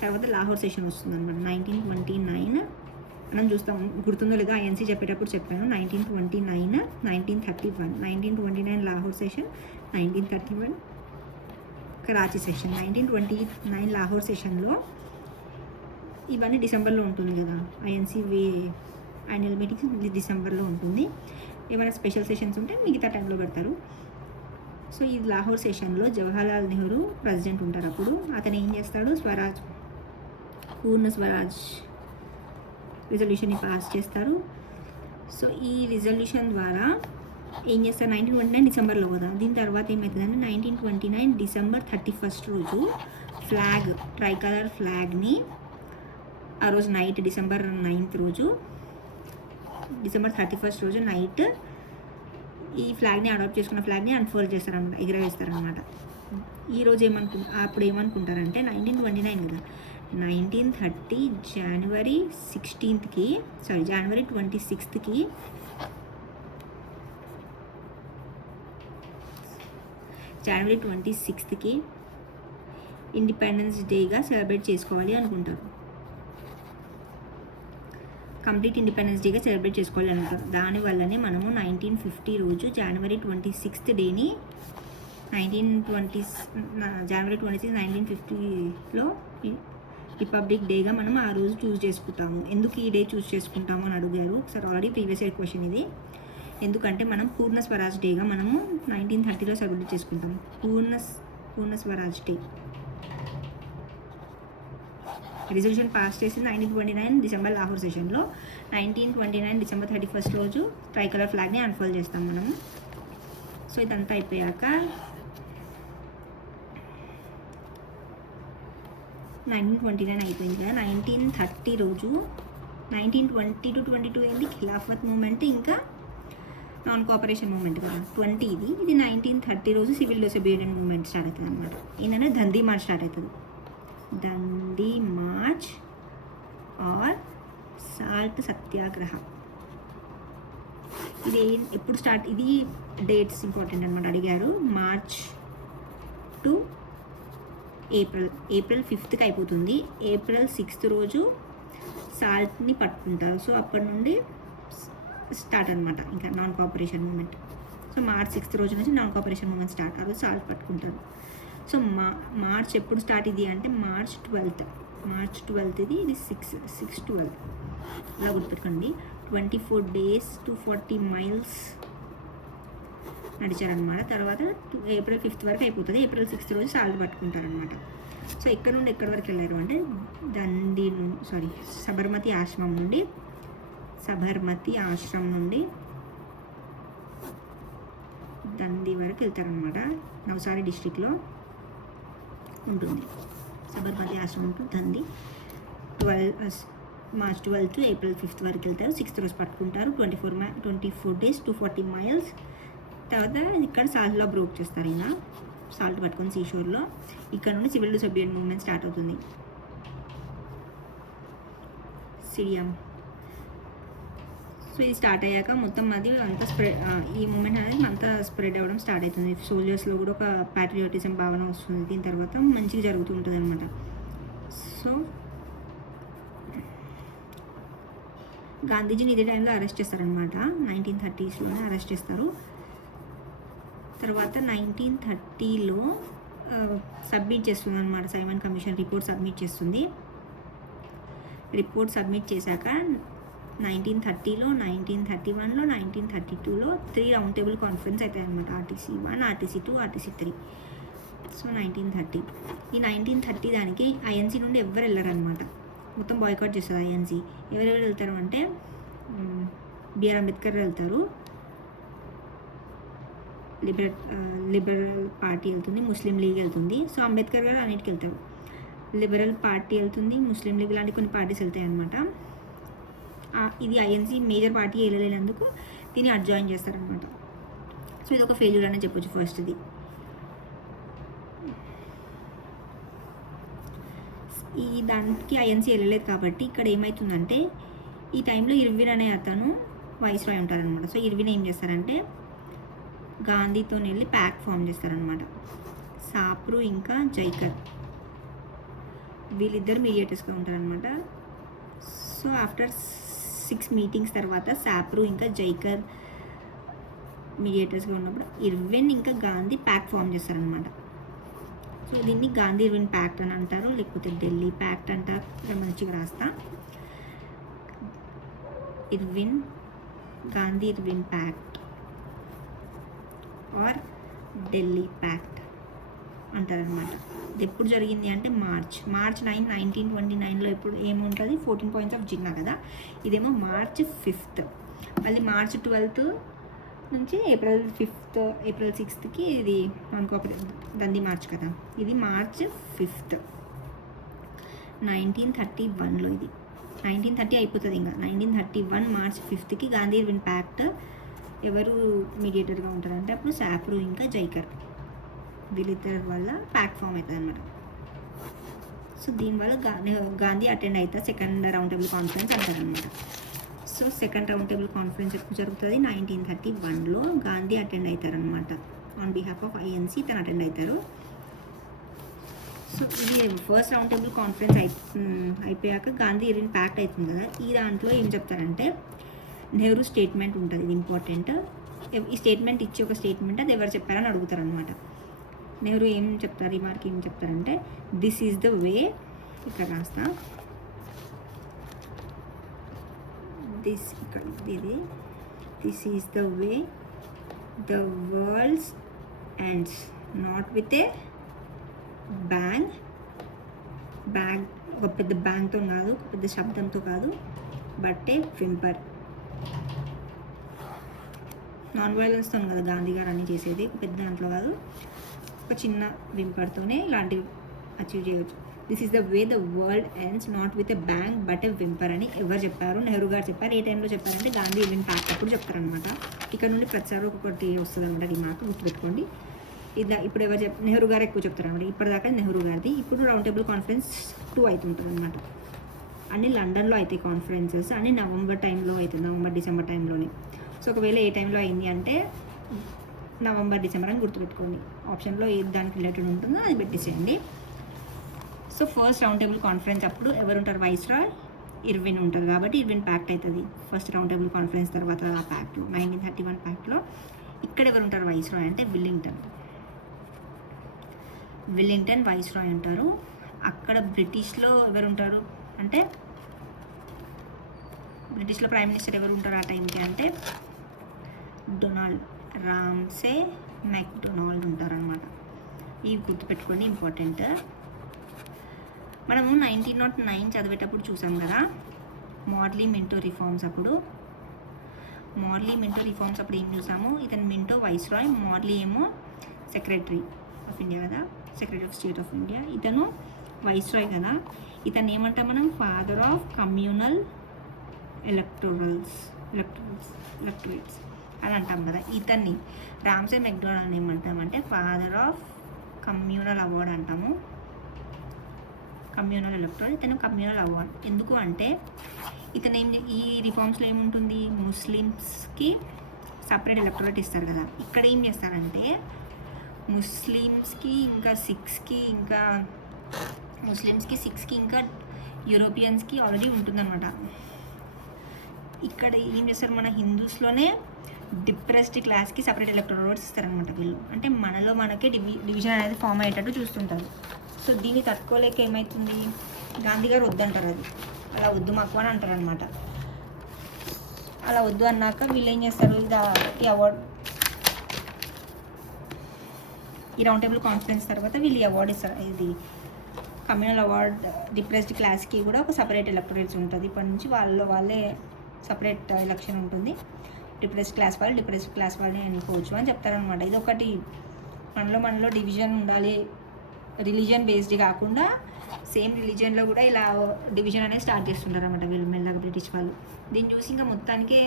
తర్వాత లాహోర్ సెషన్ వస్తుందన్నమాట. 1929 మనం చూస్తాం, గుర్తుందో లేదో ఐఎన్సీ చెప్పేటప్పుడు చెప్పాను. 1929 1931 1929 లాహోర్ సెషన్, 1931 కరాచీ సెషన్. 1929 లాహోర్ సెషన్లో ఇవన్నీ డిసెంబర్లో ఉంటుంది కదా, ఐఎన్సీ యాన్యువల్ మీటింగ్స్ డిసెంబర్లో ఉంటుంది. ఏమైనా స్పెషల్ సెషన్స్ ఉంటే మిగతా టైంలో పెడతారు. సో ఈ లాహోర్ సెషన్లో జవహర్లాల్ నెహ్రూ ప్రెసిడెంట్ ఉంటారు. అప్పుడు అతను ఏం చేస్తాడు, పూర్ణ స్వరాజ్ రిజల్యూషన్ని పాస్ చేస్తారు. సో ఈ రిజల్యూషన్ ద్వారా ఏం చేస్తారు, 1929 డిసెంబర్లో కదా. దీని తర్వాత ఏమవుతుందంటే 1929 డిసెంబర్ 31 రోజు ట్రై కలర్ ఫ్లాగ్ని ఆ రోజు నైట్ డిసెంబర్ 9th రోజు, డిసెంబర్ 31 రోజు నైట్ ఈ ఫ్లాగ్ని అడాప్ట్ చేసుకున్న ఫ్లాగ్ని అన్ఫోల్డ్ చేస్తారనమాట, ఎగరవేస్తారనమాట. ఈరోజు అప్పుడు ఏమనుకుంటారంటే 1929 కదా, 1930 జనవరి 26కి జనవరి 26కి ఇండిపెండెన్స్ డేగా సెలబ్రేట్ చేసుకోవాలి అనుకుంటారు. కంప్లీట్ ఇండిపెండెన్స్ డేగా సెలబ్రేట్ చేసుకోవాలి అనుకుంటారు. దానివల్లనే మనము 1950 రోజు జనవరి 26th డేని జనవరి 26 1950లో రిపబ్లిక్ డేగా మనం ఆ రోజు చూస్ చేసుకుంటాము. ఎందుకు ఈ డే చూస్ చేసుకుంటాము అని అడిగారు ఒకసారి, ఆల్రెడీ ప్రీవియస్ ఇయర్ క్వశ్చన్ ఇది. ఎందుకంటే మనం పూర్ణ స్వరాజ్ డేగా మనము 1930లో సెలబ్రేట్ చేసుకుంటాము. పూర్ణ స్వరాజ్ డే రిజల్యూషన్ పాస్ చేసి 1929 డిసెంబర్ లాహోర్ సెషన్లో. 1929 డిసెంబర్ 31 రోజు ట్రై కలర్ ఫ్లాగ్ని అన్ఫోల్డ్ చేస్తాం మనము. సో ఇదంతా అయిపోయాక 1929 అయిపోయింది కదా. 1930 రోజు 1920 to 22 ఏంది ఖిలాఫత్ మూమెంట్, ఇంకా నాన్ కోఆపరేషన్ మూమెంట్ కదా 20 ఇది. 1930 రోజు సివిల్ డిసొబీడియన్స్ మూమెంట్ స్టార్ట్ అవుతుంది అనమాట. ఏంటంటే దండీ మార్చ్ స్టార్ట్ అవుతుంది. దండీ మార్చ్ ఆర్ సాల్ట్ సత్యాగ్రహ. ఇది ఎప్పుడు స్టార్ట్, ఇది డేట్స్ ఇంపార్టెంట్ అనమాట, అడిగారు. మార్చ్ టు ఏప్రిల్ 5th అయిపోతుంది. ఏప్రిల్ 6th రోజు సాల్ట్ని పట్టుకుంటారు. సో అప్పటి నుండి స్టార్ట్ అనమాట ఇంకా non cooperation moment. So March 6th రోజు నుంచి నాన్ కోఆపరేషన్ మూమెంట్ స్టార్ట్. ఆ రోజు సాల్ట్ పట్టుకుంటారు. సో మార్చ్ ఎప్పుడు స్టార్ట్ ఇది అంటే మార్చ్ 12th ఇది 6-12 అలా గుర్తుపెట్టుకోండి. 24 days 240 miles నడిచారనమాట. తర్వాత ఏప్రిల్ 5th వరకు అయిపోతుంది. ఏప్రిల్ 6th రోజు సాల్ట్ పట్టుకుంటారనమాట. సో ఎక్కడి నుండి ఎక్కడి వరకు వెళ్ళారు అంటే సబర్మతి ఆశ్రమం నుండి దండి వరకు వెళ్తారనమాట. నవసారి డిస్ట్రిక్ట్లో ఉంటుంది సబర్మతి ఆశ్రమం to Dandi. March 12 to April 5th వరకు వెళ్తారు. 6th రోజు పట్టుకుంటారు. 24 days 240 miles. తర్వాత ఇక్కడ సాల్ట్లో బ్రోక్ చేస్తారు. ఇంకా సాల్ట్ పట్టుకొని సీషోర్లో. ఇక్కడ నుండి సివిల్ డిసొబీడియన్స్ మూవ్మెంట్ స్టార్ట్ అవుతుంది. సిడియం. సో ఇది స్టార్ట్ అయ్యాక మొత్తం అది అంతా ఈ మూమెంట్ అనేది అంతా స్ప్రెడ్ అవ్వడం స్టార్ట్ అవుతుంది. సోల్జర్స్లో కూడా ఒక ప్యాట్రియాటిజం భావన వస్తుంది. దీని తర్వాత మంచిగా జరుగుతూ ఉంటుంది అనమాట. సో గాంధీజీని ఇదే టైంలో అరెస్ట్ చేస్తారనమాట. 1930sలోనే అరెస్ట్ చేస్తారు. తర్వాత 1930లో సబ్మిట్ చేస్తుంది అనమాట. సైమన్ కమిషన్ రిపోర్ట్ సబ్మిట్ చేస్తుంది. రిపోర్ట్ సబ్మిట్ చేశాక 1930లో, 1931లో, 1932లో 3 రౌండ్ టేబుల్ కాన్ఫరెన్స్ అవుతాయి అనమాట. RTC1, RTC2, RTC3. సో 1930 ఈ 1930 దానికి ఐఎన్సీ నుండి ఎవరు వెళ్ళారనమాట. మొత్తం బాయ్కాట్ చేస్తారు ఐఎన్సీ. ఎవరెవరు వెళ్తారు అంటే బిఆర్ అంబేద్కర్ వెళ్తారు, లిబరల్ పార్టీ వెళ్తుంది, ముస్లిం లీగ్ వెళ్తుంది. సో అంబేద్కర్ గారు అన్నిటికి వెళ్తారు. లిబరల్ పార్టీ వెళ్తుంది, ముస్లిం లీగ్ లాంటి కొన్ని పార్టీస్ వెళ్తాయి అనమాట. ఇది ఐఎన్సీ మేజర్ పార్టీ వెళ్ళలేనందుకు దీన్ని అడ్జాయిన్ చేస్తారనమాట. సో ఇది ఒక ఫెయిల్యూర్ అనే చెప్పొచ్చు ఫస్ట్ది. ఈ దానికి ఐఎన్సీ వెళ్ళలేదు కాబట్టి ఇక్కడ ఏమవుతుందంటే ఈ టైంలో ఇర్విన్ అనే అతను వైస్రాయ్ ఉంటారనమాట. సో ఇర్విన్ ఏం చేస్తారంటే గాంధీతో వెళ్ళి ప్యాక్ ఫామ్ చేస్తారనమాట. సాప్రు ఇంకా జైకర్ వీళ్ళిద్దరు మీడియేటర్స్గా ఉంటారనమాట. సో ఆఫ్టర్ 6 మీటింగ్స్ తర్వాత సాప్రు ఇంకా జైకర్ మీడియేటర్స్గా ఉన్నప్పుడు ఇర్విన్ ఇంకా గాంధీ ప్యాక్ ఫామ్ చేస్తారనమాట. సో దీన్ని గాంధీ ఇర్విన్ ప్యాక్ట్ అని అంటారు, లేకపోతే ఢిల్లీ ప్యాక్ట్ అంటారు. మంచిగా రాస్తా, Gandhi Irwin pact or Delhi pact అంటారనమాట. ఇది ఎప్పుడు జరిగింది అంటే మార్చ్ 9, 1929లో ఎప్పుడు ఏముంటుంది 14 పాయింట్స్ ఆఫ్ జిన్నా కదా. ఇదేమో March 5th. మళ్ళీ March 12th నుంచి April 5th, April 6thకి ఇది దండి మార్చ్ కదా. ఇది March 5th 1931లో. ఇది 1930 అయిపోతుంది. ఇంకా 1931 March 5thకి గాంధీ ఇర్విన్ ప్యాక్ట్ ఎవరు మీడియేటర్గా ఉంటారంటే అప్పుడు సాప్రు ఇంకా జైకర్ వీళ్ళిద్దరి వల్ల ప్యాక్ ఫామ్ అవుతుంది అనమాట. సో దీనివల్ల గాంధీ అటెండ్ అవుతా సెకండ్ రౌండ్ టేబుల్ కాన్ఫరెన్స్ అంటారనమాట. So second round table conference ఎప్పుడు జరుగుతుంది 1931లో గాంధీ అటెండ్ అవుతారనమాట. ఆన్ బిహాఫ్ ఆఫ్ ఐఎన్సీ తను అటెండ్ అవుతారు. సో ఇది ఫస్ట్ రౌండ్ టేబుల్ కాన్ఫరెన్స్ అయిపోయాక గాంధీ ఇర్విన్ ప్యాక్ట్ అవుతుంది కదా. ఈ దాంట్లో ఏం చెప్తారంటే నెహ్రూ స్టేట్మెంట్ ఉంటుంది, ఇది ఇంపార్టెంట్. ఈ స్టేట్మెంట్ ఇచ్చి ఒక స్టేట్మెంట్ అది ఎవరు చెప్పారని అడుగుతారు అనమాట. నెహ్రూ ఏం చెప్తారు, ఈ మార్క్ ఏం చెప్తారంటే దిస్ ఈజ్ ద వే, ఇక్కడ రాస్తా, this is the way the world's ends, not with a bang, ఒక పెద్ద బ్యాంగ్తో కాదు, ఒక పెద్ద శబ్దంతో కాదు, బట్ ఏ వింపర్. నాన్ వైలెన్స్తో కదా గాంధీ గారు అన్నీ చేసేది, పెద్ద దాంట్లో కాదు, ఒక చిన్న వింపర్తోనే ఇలాంటివి అచీవ్ చేయవచ్చు. This is the way the world ends, not with a bang but a whimper అని ఎవరు చెప్పారు? నెహ్రూ గారు చెప్పారు. ఏ టైంలో చెప్పారంటే గాంధీ ఇర్విన్ ప్యాక్ట్ అప్పుడు చెప్తారనమాట. ఇక్కడ నుండి ప్రతిసారి ఒక్కొక్కటి వస్తుంది అనమాట. ఈ మాట గుర్తుపెట్టుకోండి. ఇప్పుడు ఎవరు నెహ్రూ గారు ఎక్కువ చెప్తారు అనమాట. ఇప్పటిదాకా నెహ్రూ గారిది. ఇప్పుడు రౌండ్ టేబుల్ కాన్ఫరెన్స్ 2 అవుతుంటుంది అనమాట. అన్ని లండన్లో అవుతాయి కాన్ఫరెన్సెస్, అన్ని నవంబర్ టైంలో అవుతుంది, నవంబర్ డిసెంబర్ టైంలోనే. సో ఒకవేళ ఏ టైంలో అయింది అంటే నవంబర్ డిసెంబర్ అని గుర్తుపెట్టుకోండి. ఆప్షన్లో ఏది దానికి రిలేటెడ్ ఉంటుందో అది పెట్టేసేయండి. So first round table conference అప్పుడు ఎవరు ఉంటారు? వైస్రాయ్, ఇర్విన్ ఉంటారు. కాబట్టి ఇర్విన్ ప్యాక్ట్ అవుతుంది ఫస్ట్ రౌండ్ టేబుల్ కాన్ఫరెన్స్ తర్వాత ఆ ప్యాక్ట్లో 1931 ప్యాక్ట్లో. ఇక్కడ ఎవరు ఉంటారు వైస్రాయ్ అంటే విల్లింగ్టన్ వైస్రాయ్ ఉంటారు. అక్కడ బ్రిటిష్లో ఎవరు ఉంటారు అంటే బ్రిటిష్లో ప్రైమ్ మినిస్టర్ ఎవరు ఉంటారు ఆ టైంకి అంటే రామ్సే మెక్డొనాల్డ్ ఉంటారనమాట. ఇవి గుర్తుపెట్టుకోండి, ఇంపార్టెంట్. మనము 1909 చదివేటప్పుడు చూసాం కదా మార్లీ మింటో రిఫార్మ్స్ అప్పుడు ఏం చూసాము? ఇతను మింటో వైస్రాయ్, మార్లీ ఏమో సెక్రటరీ ఆఫ్ ఇండియా కదా, secretary of state of India. ఇతను వైస్రాయ్ కదా. ఇతను ఏమంటాం మనం? ఫాదర్ ఆఫ్ కమ్యూనల్ ఎలక్టరేట్స్ అని అంటాం కదా. ఇతన్ని రామ్సే మెక్డొనాల్డ్ ఏమంటామంటే ఫాదర్ ఆఫ్ కమ్యూనల్ అవార్డ్ అంటాము, కమ్యూనల్ ఎలక్టరల్. ఇతను కమ్యూనల్ అవార్డ్ ఎందుకు అంటే ఇతను ఈ రిఫార్మ్స్లో ఏముంటుంది? ముస్లిమ్స్కి సపరేట్ ఎలక్టరేట్ ఇస్తారు కదా. ఇక్కడ ఏం చేస్తారంటే ముస్లిమ్స్కి ఇంకా సిక్స్కి ఇంకా యూరోపియన్స్కి ఆల్రెడీ ఉంటుందన్నమాట. ఇక్కడ ఏం చేస్తారు? మన హిందూస్లోనే డిప్రెస్డ్ క్లాస్కి సపరేట్ ఎలక్టరేట్స్ ఇస్తారనమాట వీళ్ళు. అంటే మనకే డివిజన్ అనేది ఫామ్ అయ్యేటట్టు చూస్తుంటారు. సో దీన్ని తట్టుకోలేక ఏమవుతుంది? గాంధీ గారు వద్దంటారు. అలా వద్దు మాకు అని అంటారు అనమాట. అలా వద్దు అన్నాక వీళ్ళు ఏం చేస్తారు, ఈ అవార్డు, ఈ రౌండ్ టేబుల్ కాన్ఫరెన్స్ తర్వాత వీళ్ళు ఈ అవార్డు ఇస్తారు. ఇది కమ్యూనల్ అవార్డ్ డిప్రెస్డ్ క్లాస్కి కూడా ఒక సపరేట్ ఎలక్టరేట్స్ ఉంటుంది. ఇప్పటి నుంచి వాళ్ళే సపరేట్ ఎలక్షన్ ఉంటుంది. డిప్రెస్డ్ క్లాస్ వాళ్ళని ఎన్నుకోవచ్చు అని చెప్తారనమాట. ఇది ఒకటి మనలో డివిజన్ ఉండాలి, రిలీజియన్ బేస్డ్ కాకుండా సేమ్ రిలీజియన్లో కూడా ఇలా డివిజన్ అనేది స్టార్ట్ చేస్తుంటారు అనమాట వీళ్ళు మెల్లగా బ్రిటిష్ వాళ్ళు. దీన్ని చూసి ఇంకా మొత్తానికి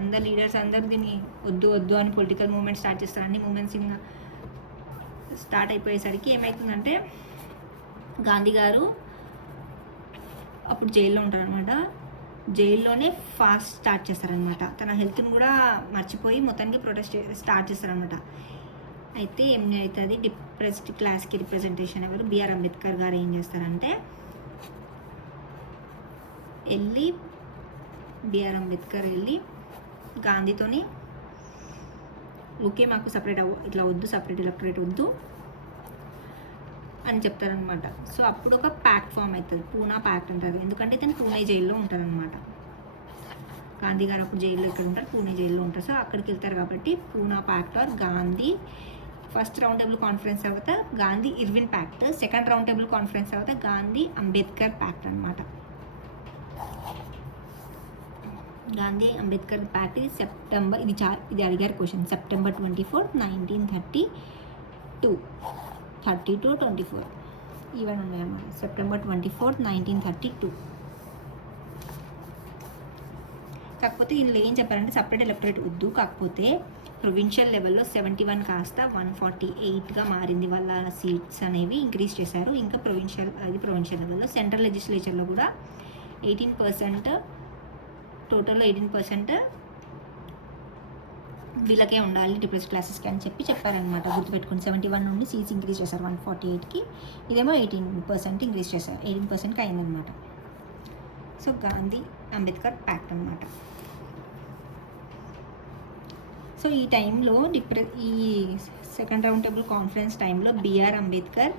అందరు లీడర్స్ అందరూ దీన్ని వద్దు అని పొలిటికల్ మూవ్మెంట్ స్టార్ట్ చేస్తారు. అన్ని మూమెంట్స్ ఇంకా స్టార్ట్ అయిపోయేసరికి ఏమవుతుందంటే గాంధీ గారు అప్పుడు జైల్లో ఉంటారనమాట. జైల్లోనే ఫాస్ట్ స్టార్ట్ చేస్తారనమాట. తన హెల్త్ని కూడా మర్చిపోయి మొత్తానికి ప్రొటెస్ట్ స్టార్ట్ చేస్తారనమాట. అయితే ఏమవుతుంది, డిప్రెస్డ్ క్లాస్కి రిప్రజెంటేషన్ ఎవరు, బిఆర్ అంబేద్కర్ గారు ఏం చేస్తారంటే బిఆర్ అంబేద్కర్ వెళ్ళి గాంధీతోని ఓకే మాకు సపరేట్ ఇట్లా వద్దు, సపరేట్ ఎలక్టరేట్ వద్దు అని చెప్తారనమాట. సో అప్పుడు ఒక ప్యాక్ట్ ఫామ్ అవుతుంది, పూనా ప్యాక్ట్ అంటారు. ఎందుకంటే ఇతను పూణే జైల్లో ఉంటారనమాట. గాంధీ గారు అప్పుడు జైల్లో ఎక్కడ ఉంటారు, పూణే జైల్లో ఉంటారు. సో అక్కడికి వెళ్తారు కాబట్టి Poona pact or Gandhi first round table conference తర్వాత Gandhi Irwin pact, second round table conference తర్వాత గాంధీ అంబేద్కర్ ప్యాక్ట్ అనమాట. గాంధీ అంబేద్కర్ ప్యాక్ట్ ఇది సెప్టెంబర్, ఇది అడిగారు క్వశ్చన్, September 24, 1932, 24 ఈవెన్ ఉన్నాయన్నమాట. September 24, 1932. కాకపోతే ఇందులో ఏం చెప్పారంటే సపరేట్ ఎలక్టరేట్ వద్దు, కాకపోతే ప్రొవిన్షియల్ లెవెల్లో 71 కాస్త 148గా మారింది. వాళ్ళ సీట్స్ అనేవి ఇంక్రీజ్ చేశారు. ఇంకా ప్రొవిన్షియల్ లెవెల్లో సెంట్రల్ లెజిస్లేచర్లో కూడా 18%, టోటల్లో 18% వీళ్ళకే ఉండాలి డిప్రెస్డ్ క్లాసెస్కి అని చెప్పారనమాట. గుర్తుపెట్టుకుని 71 నుండి సీట్స్ ఇంక్రీజ్ చేశారు 148కి. ఇదేమో 18% ఇంక్రీజ్ చేశారు, 18%కి అయిందనమాట. సో గాంధీ అంబేద్కర్ ప్యాక్ట్ అనమాట. సో ఈ టైంలో ఈ సెకండ్ రౌండ్ టేబుల్ కాన్ఫరెన్స్ టైంలో బిఆర్ అంబేద్కర్,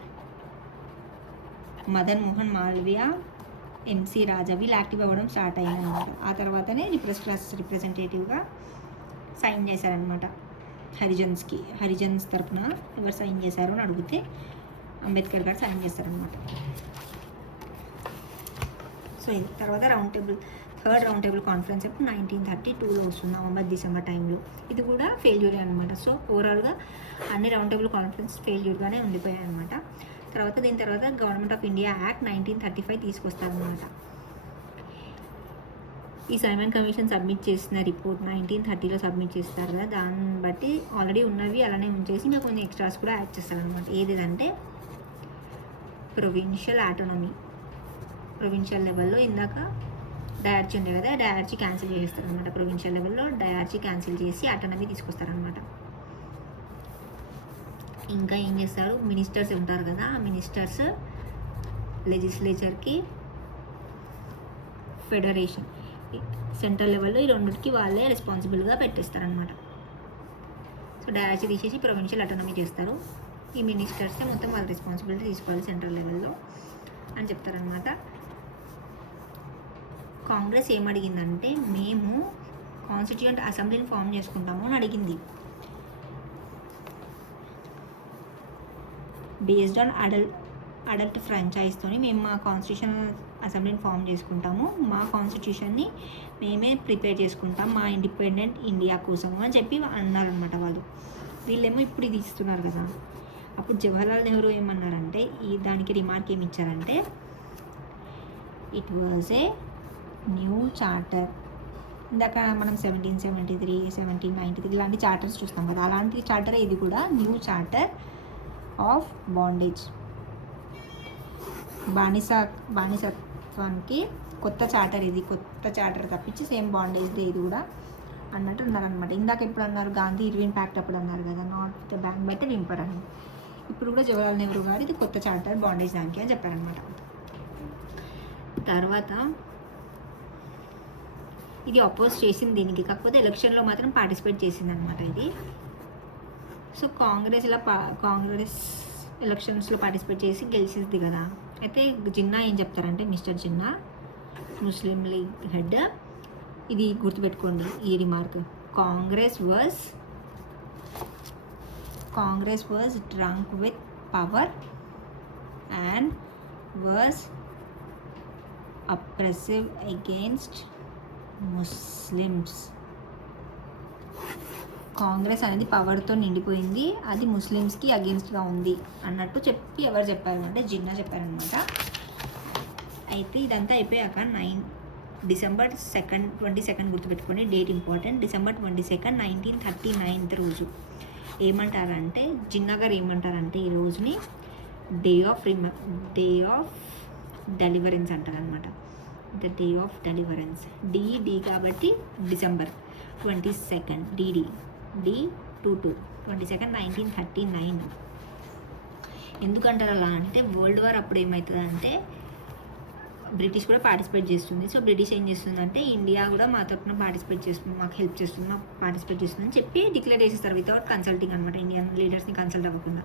మదన్ మోహన్ మాల్వియా, ఎంసీ రాజా వీళ్ళు యాక్టివ్ అవ్వడం స్టార్ట్ అయ్యారనమాట. ఆ తర్వాతనే డిప్రెస్డ్ క్లాసెస్ రిప్రజెంటేటివ్గా సైన్ చేశారనమాట. హరిజన్స్ తరఫున ఎవరు సైన్ చేశారు అని అడిగితే అంబేద్కర్ గారు సైన్ చేస్తారనమాట. సో ఇది తర్వాత థర్డ్ రౌండ్ టేబుల్ కాన్ఫరెన్స్ ఎప్పుడు 1932లో వస్తుంది, November-December టైంలో. ఇది కూడా ఫెయిల్యూరే అనమాట. సో ఓవరాల్గా అన్ని రౌండ్ టేబుల్ కాన్ఫరెన్స్ ఫెయిల్యూర్గానే ఉండిపోయాయి అనమాట. దీని తర్వాత గవర్నమెంట్ ఆఫ్ ఇండియా యాక్ట్ 1935 తీసుకొస్తారనమాట. ఈ సైమన్ కమిషన్ సబ్మిట్ చేసిన రిపోర్ట్ 1930లో సబ్మిట్ చేస్తారు కదా, దాన్ని బట్టి ఆల్రెడీ ఉన్నవి అలానే ఉంచేసి ఇంకా కొన్ని ఎక్స్ట్రాస్ కూడా యాడ్ చేస్తారనమాట. ఏదంటే ప్రొవిన్షియల్ ఆటోనమీ, ప్రొవిన్షియల్ లెవెల్లో ఇందాక డయార్చీ ఉంది కదా, డయార్చీ క్యాన్సిల్ చేస్తారనమాట. ప్రొవిన్షియల్ లెవెల్లో డయార్చీ క్యాన్సిల్ చేసి ఆటోనమీ తీసుకొస్తారనమాట. ఇంకా ఏం చేస్తారు, మినిస్టర్స్ ఉంటారు కదా, ఆ మినిస్టర్స్ లెజిస్లేచర్కి, ఫెడరేషన్ సెంట్రల్ లెవెల్లో ఈ రెండింటికి వాళ్ళే రెస్పాన్సిబుల్గా పెట్టేస్తారనమాట. సో డయార్చీ తీసేసి ప్రొవిన్షియల్ ఆటోనమీ చేస్తారు. ఈ మినిస్టర్సే మొత్తం వాళ్ళ రెస్పాన్సిబిలిటీ తీసుకోవాలి సెంట్రల్ లెవెల్లో అని చెప్తారనమాట. కాంగ్రెస్ ఏమడిగిందంటే మేము కాన్స్టిట్యూయెంట్ అసెంబ్లీని ఫామ్ చేసుకుంటాము అని అడిగింది. బేస్డ్ ఆన్ అడల్ట్ ఫ్రాంచైజ్తోని మేము మా కాన్స్టిట్యూషన్ అసెంబ్లీని ఫామ్ చేసుకుంటాము, మా కాన్స్టిట్యూషన్ని మేమే ప్రిపేర్ చేసుకుంటాం మా ఇండిపెండెంట్ ఇండియా కోసము అని చెప్పి అన్నారనమాట వాళ్ళు. వీళ్ళేమో ఇప్పుడు ఇది ఇస్తున్నారు కదా. అప్పుడు జవహర్లాల్ నెహ్రూ ఏమన్నారంటే దానికి రిమార్క్ ఏమి ఇచ్చారంటే it was a new charter. ఇందాక మనం 1773, 1793 ఇలాంటి చార్టర్స్ చూస్తాం కదా, అలాంటి చార్టర్ ఇది కూడా న్యూ చార్టర్ ఆఫ్ బాండేజ్. బానిసత్వానికి కొత్త చార్టర్ ఇది, కొత్త చార్టర్ తప్పించి సేమ్ బాండేజ్దే ఇది కూడా అన్నట్టు ఉన్నారనమాట. ఇందాక ఎప్పుడు అన్నారు, గాంధీ ఇర్విన్ ప్యాక్ట్ అప్పుడు అన్నారు కదా, నాట్ ద బ్యాంక్ బట్ వింపర్ అని. ఇప్పుడు కూడా జవహర్లాల్ నెహ్రూ గారు ఇది కొత్త చార్టర్ బాండేజ్ దానికి అని చెప్పారనమాట. తర్వాత ఇది అపోజ్ చేసింది దీనికి, కాకపోతే ఎలక్షన్లో మాత్రం పార్టిసిపేట్ చేసింది అనమాట ఇది. సో కాంగ్రెస్ ఎలక్షన్స్లో పార్టిసిపేట్ చేసి గెలిచింది కదా. అయితే జిన్నా ఏం చెప్తారంటే మిస్టర్ జిన్నా ముస్లిం లీగ్ హెడ్. ఇది గుర్తుపెట్టుకోండి ఈ remark. Congress was drunk with power and was oppressive against Muslims. Congress అనేది పవర్తో నిండిపోయింది, అది ముస్లిమ్స్కి అగేన్స్ట్గా ఉంది అన్నట్టు ఎవరు చెప్పారు అంటే జిన్నా చెప్పారనమాట. అయితే ఇదంతా అయిపోయాక December 22 గుర్తుపెట్టుకొని, డేట్ ఇంపార్టెంట్. December 22, 1939 రోజు ఏమంటారంటే జిన్నా గారు ఏమంటారంటే ఈ రోజుని డే ఆఫ్ డెలివరెన్స్ అంటారనమాట. The day of deliverance. డి కాబట్టి December 22, D22 22, 1939. ఎందుకంటారు అలా అంటే వరల్డ్ వార్ అప్పుడు ఏమవుతుందంటే బ్రిటిష్ కూడా పార్టిసిపేట్ చేస్తుంది. సో బ్రిటిష్ ఏం చేస్తుందంటే ఇండియా కూడా మా తరఫున పార్టిసిపేట్ చేస్తుంది, మాకు హెల్ప్ చేస్తుంది, మాకు పార్టిసిపేట్ చేస్తుంది అని చెప్పి డిక్లేర్ చేసేస్తారు వితౌట్ కన్సల్టింగ్ అనమాట, ఇండియన్ లీడర్స్ని కన్సల్ట్ అవ్వకుండా.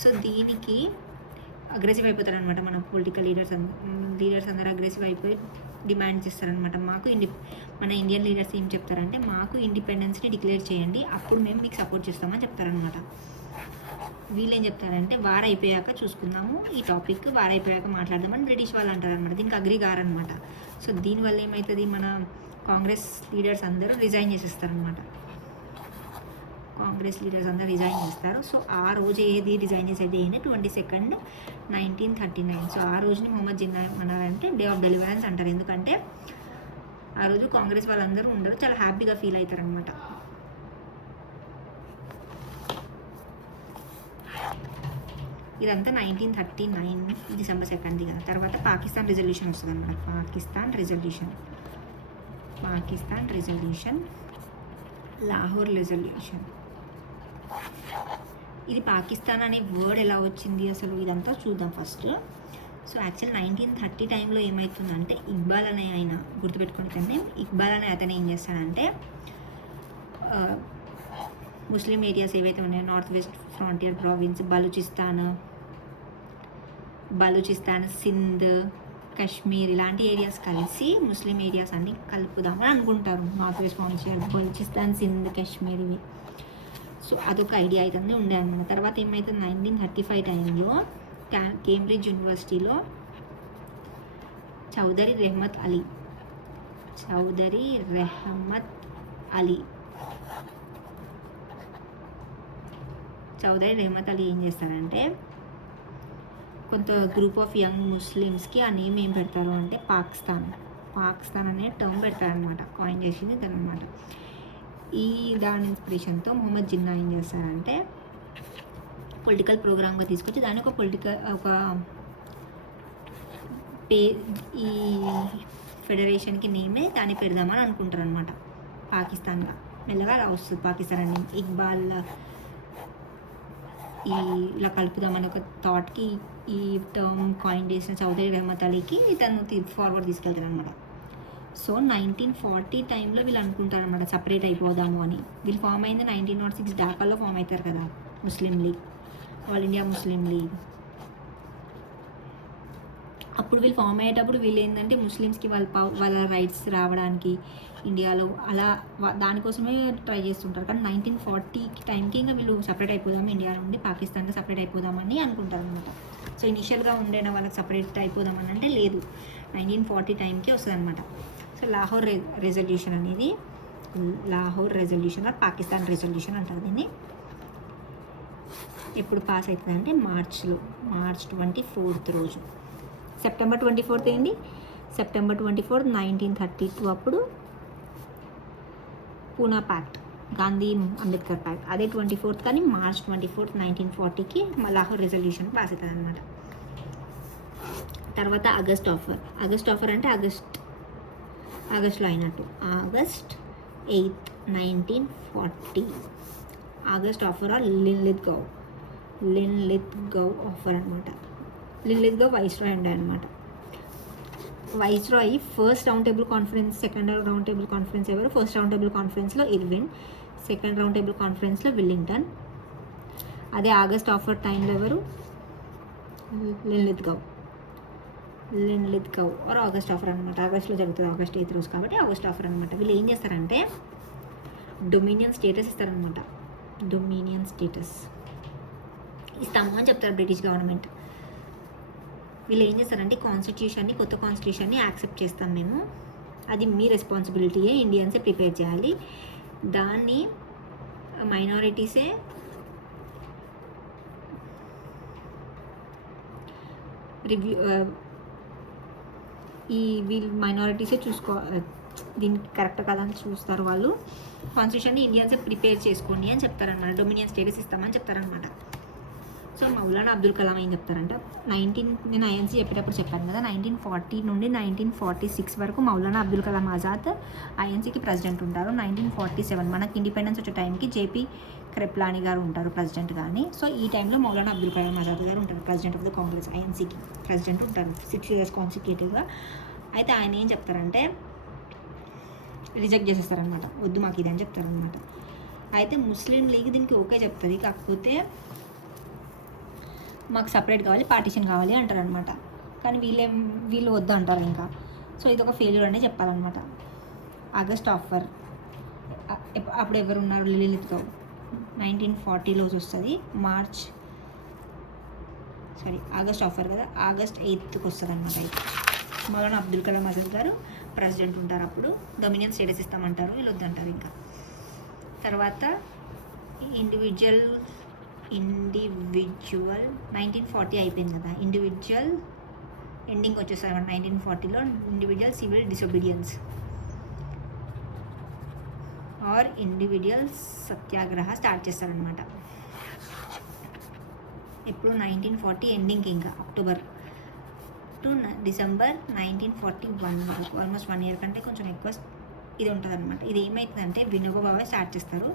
సో దీనికి అగ్రెసివ్ అయిపోతారనమాట మన పొలిటికల్ లీడర్స్ అందరూ అగ్రెసివ్ అయిపోయి డిమాండ్ చేస్తారనమాట. మన ఇండియన్ లీడర్స్ ఏం చెప్తారంటే మాకు ఇండిపెండెన్స్ని డిక్లేర్ చేయండి, అప్పుడు మేము మీకు సపోర్ట్ చేస్తామని చెప్తారనమాట. వీళ్ళు ఏం చెప్తారంటే వార్ అయిపోయాక చూసుకుందాము, ఈ టాపిక్ వార్ అయిపోయాక మాట్లాడదామని బ్రిటిష్ వాళ్ళు అంటారనమాట. దీనికి అగ్రి గారనమాట. సో దీనివల్ల ఏమవుతుంది, మన కాంగ్రెస్ లీడర్స్ అందరూ రిజైన్ చేసేస్తారనమాట. రిజైన్ చేస్తారు. సో ఆ రోజు రిజైన్ చేసేది 22, 1939. సో ఆ రోజుని మొహమ్మద్ జిన్నా ఏమన్నారంటే డే ఆఫ్ డెలివరెన్స్ అంటారు. ఎందుకంటే ఆ రోజు కాంగ్రెస్ వాళ్ళందరూ ఉండరు, చాలా హ్యాపీగా ఫీల్ అవుతారనమాట. ఇదంతా 1939 December 2 కదా. తర్వాత పాకిస్తాన్ రిజల్యూషన్ వస్తుంది అనమాట. Pakistan resolution, Lahore resolution. ఇది పాకిస్తాన్ అనే వర్డ్ ఎలా వచ్చింది అసలు ఇదంతా చూద్దాం ఫస్ట్. సో యాక్చువల్ 1930 టైంలో ఏమవుతుందంటే ఇక్బాల్ అనే ఆయన, గుర్తుపెట్టుకుని కానీ ఇక్బాల్ అనే అతను ఏం చేస్తాడంటే ముస్లిం ఏరియాస్ ఏవైతే ఉన్నాయో north west frontier province, Balochistan, Sindh, Kashmir ఇలాంటి ఏరియాస్ కలిసి ముస్లిం ఏరియాస్ అన్ని కలుపుదామని అనుకుంటారు. North west frontier, Balochistan, Sindh, Kashmir ఇవి. సో అదొక ఐడియా అయితే ఉండే అనమాట. తర్వాత ఏమవుతుంది 1935 టైంలో కేంబ్రిడ్జ్ యూనివర్సిటీలో చౌదరి రెహమత్ అలీ ఏం చేస్తారంటే కొంత గ్రూప్ ఆఫ్ యంగ్ ముస్లిమ్స్కి ఆ నేమ్ ఏం పెడతారు అంటే పాకిస్తాన్ అనే టర్మ్ పెడతారనమాట. కాయిన్ చేసింది దానమాట. దాని ఇన్స్పిరేషన్తో మొహమ్మద్ జిన్నా ఏం చేస్తారంటే పొలిటికల్ ప్రోగ్రామ్గా తీసుకొచ్చి దాని ఈ ఫెడరేషన్కి నేమే దాన్ని పెడదామని అనుకుంటారు అనమాట. పాకిస్తాన్గా మెల్లగా అలా వస్తుంది పాకిస్తాన్ అని. ఇక్బాల్ ఇలా కలుపుదామని ఒక థాట్కి ఈ టర్మ్ కాయిన్ చేసిన చౌదరి రెహమత్ అలీకి తను ఫార్వర్డ్ తీసుకెళ్తారు అనమాట. సో 1940 టైంలో వీళ్ళు అనుకుంటారు అనమాట సపరేట్ అయిపోదాము అని. వీళ్ళు ఫామ్ అయింది 1906 ఢాకాలో ఫామ్ అవుతారు కదా Muslim League, all India Muslim League. అప్పుడు వీళ్ళు ఫామ్ అయ్యేటప్పుడు వీళ్ళు ఏంటంటే ముస్లిమ్స్కి వాళ్ళ రైట్స్ రావడానికి ఇండియాలో అలా దానికోసమే ట్రై చేస్తుంటారు. కానీ 1940 టైంకి ఇంకా వీళ్ళు సపరేట్ అయిపోదాము, ఇండియా నుండి పాకిస్తాన్గా సపరేట్ అయిపోదామని అనుకుంటారు అనమాట. సో ఇనిషియల్గా ఉండేన వాళ్ళకి సపరేట్ అయిపోదామని అంటే లేదు, 1940 టైంకి వస్తుంది అనమాట. సో లాహోర్ రెజల్యూషన్ అనేది పాకిస్తాన్ రెజల్యూషన్ అంటారు దీన్ని. ఎప్పుడు పాస్ అవుతుంది అంటే మార్చ్ 24 రోజు. సెప్టెంబర్ 24 ఏంటి, సెప్టెంబర్ 24, 1932 అప్పుడు పూనా ప్యాక్ట్, గాంధీ అంబేద్కర్ ప్యాక్ట్, అదే 24th. కానీ మార్చ్ 24, 1940కి లాహోర్ రెజల్యూషన్ పాస్ అవుతుంది అనమాట. తర్వాత ఆగస్ట్ ఆఫర్ అంటే ఆగస్ట్లో అయినట్టు. August 8, 1940 August offer or Linlithgow offer అనమాట. లిన్లిత్గౌ వైస్రాయ్ ఉండే అనమాట. Viceroy first round table conference, second round table conference ఎవరు? ఫస్ట్ రౌండ్ టేబుల్ కాన్ఫరెన్స్లో ఇర్విన్, సెకండ్ రౌండ్ టేబుల్ కాన్ఫరెన్స్లో విల్లింగ్టన్. అదే ఆగస్ట్ ఆఫర్ టైంలో ఎవరు? Linlithgow. Linlithgow or August offer అనమాట. ఆగస్ట్లో జరుగుతుంది, ఆగస్ట్ 8 రోజు కాబట్టి ఆగస్ట్ ఆఫర్ అనమాట. వీళ్ళు ఏం చేస్తారంటే డొమినియన్ స్టేటస్ ఇస్తారనమాట. డొమినియన్ స్టేటస్ ఇస్తాము అని చెప్తారు బ్రిటిష్ గవర్నమెంట్. వీళ్ళు ఏం చేస్తారంటే కాన్స్టిట్యూషన్ని, కొత్త కాన్స్టిట్యూషన్ని యాక్సెప్ట్ చేస్తాం మేము, అది మీ రెస్పాన్సిబిలిటీయే, ఇండియన్సే ప్రిపేర్ చేయాలి, దాన్ని మైనారిటీసే రివ్యూ, ఈ వీళ్ళు మైనారిటీసే దీనికి కరెక్ట్ కదా అని చూస్తారు వాళ్ళు. కాన్స్టిట్యూషన్ని ఇండియన్సే ప్రిపేర్ చేసుకోండి అని చెప్తారనమాట. డొమినియన్ స్టేటస్ ఇస్తామని చెప్తారనమాట. సో మౌలానా అబ్దుల్ కలాం ఏం చెప్తారంట, నేను ఐఎన్సీ చెప్పేటప్పుడు చెప్పాను కదా, 1940 నుండి 1946 వరకు మౌలానా అబ్దుల్ కలాం ఆజాద్ ఐఎన్సీకి ప్రెసిడెంట్ ఉంటారు. 1947 మనకి ఇండిపెండెన్స్ వచ్చే టైంకి జేపీ క్రెప్లానీ గారు ఉంటారు ప్రెసిడెంట్ కానీ. సో ఈ టైంలో మౌలానా అబ్దుల్ కలాం ఆజాద్ గారు ఉంటారు ప్రెసిడెంట్ ఆఫ్ ద కాంగ్రెస్, ఐఎన్సీకి ప్రెసిడెంట్ ఉంటారు 6 years కాన్సిక్యూటివ్గా. అయితే ఆయన ఏం చెప్తారంటే రిజెక్ట్ చేసేస్తారనమాట, వద్దు మాకు ఇది అని చెప్తారనమాట. అయితే ముస్లిం లీగ్ దీనికి ఓకే చెప్తుంది, కాకపోతే మాకు సపరేట్ కావాలి, పార్టీషన్ కావాలి అంటారు అనమాట. కానీ వీళ్ళు వద్దు అంటారు ఇంకా. సో ఇది ఒక ఫెయిల్యూర్ అనే చెప్పాలన్నమాట. ఆగస్ట్ ఆఫర్ అప్పుడు ఎవరు ఉన్నారు, లిలిత్ కౌ 1940లో వస్తుంది, ఆగస్ట్ ఆఫర్ కదా, ఆగస్ట్ 8th వస్తుంది అనమాట. అయితే మౌలానా అబ్దుల్ కలాం ఆజాద్ గారు ప్రెసిడెంట్ ఉంటారు, అప్పుడు డొమినియన్ స్టేటస్ ఇస్తామంటారు, వీళ్ళు వద్దంటారు ఇంకా. తర్వాత ఇండివిజువల్ 1940 అయిపోయింది కదా, ఇండివిజువల్ ఎండింగ్ వచ్చేసారు 1940లో. Individual civil disobedience or individual satyagraha start చేస్తారనమాట. ఎప్పుడు 1940 ఎండింగ్కి, ఇంకా అక్టోబర్ టు డిసెంబర్ 1941 వరకు, ఆల్మోస్ట్ 1 year కంటే కొంచెం ఎక్కువ ఇది ఉంటుంది అనమాట. ఇది ఏమవుతుందంటే వినోబా భావే స్టార్ట్ చేస్తారు.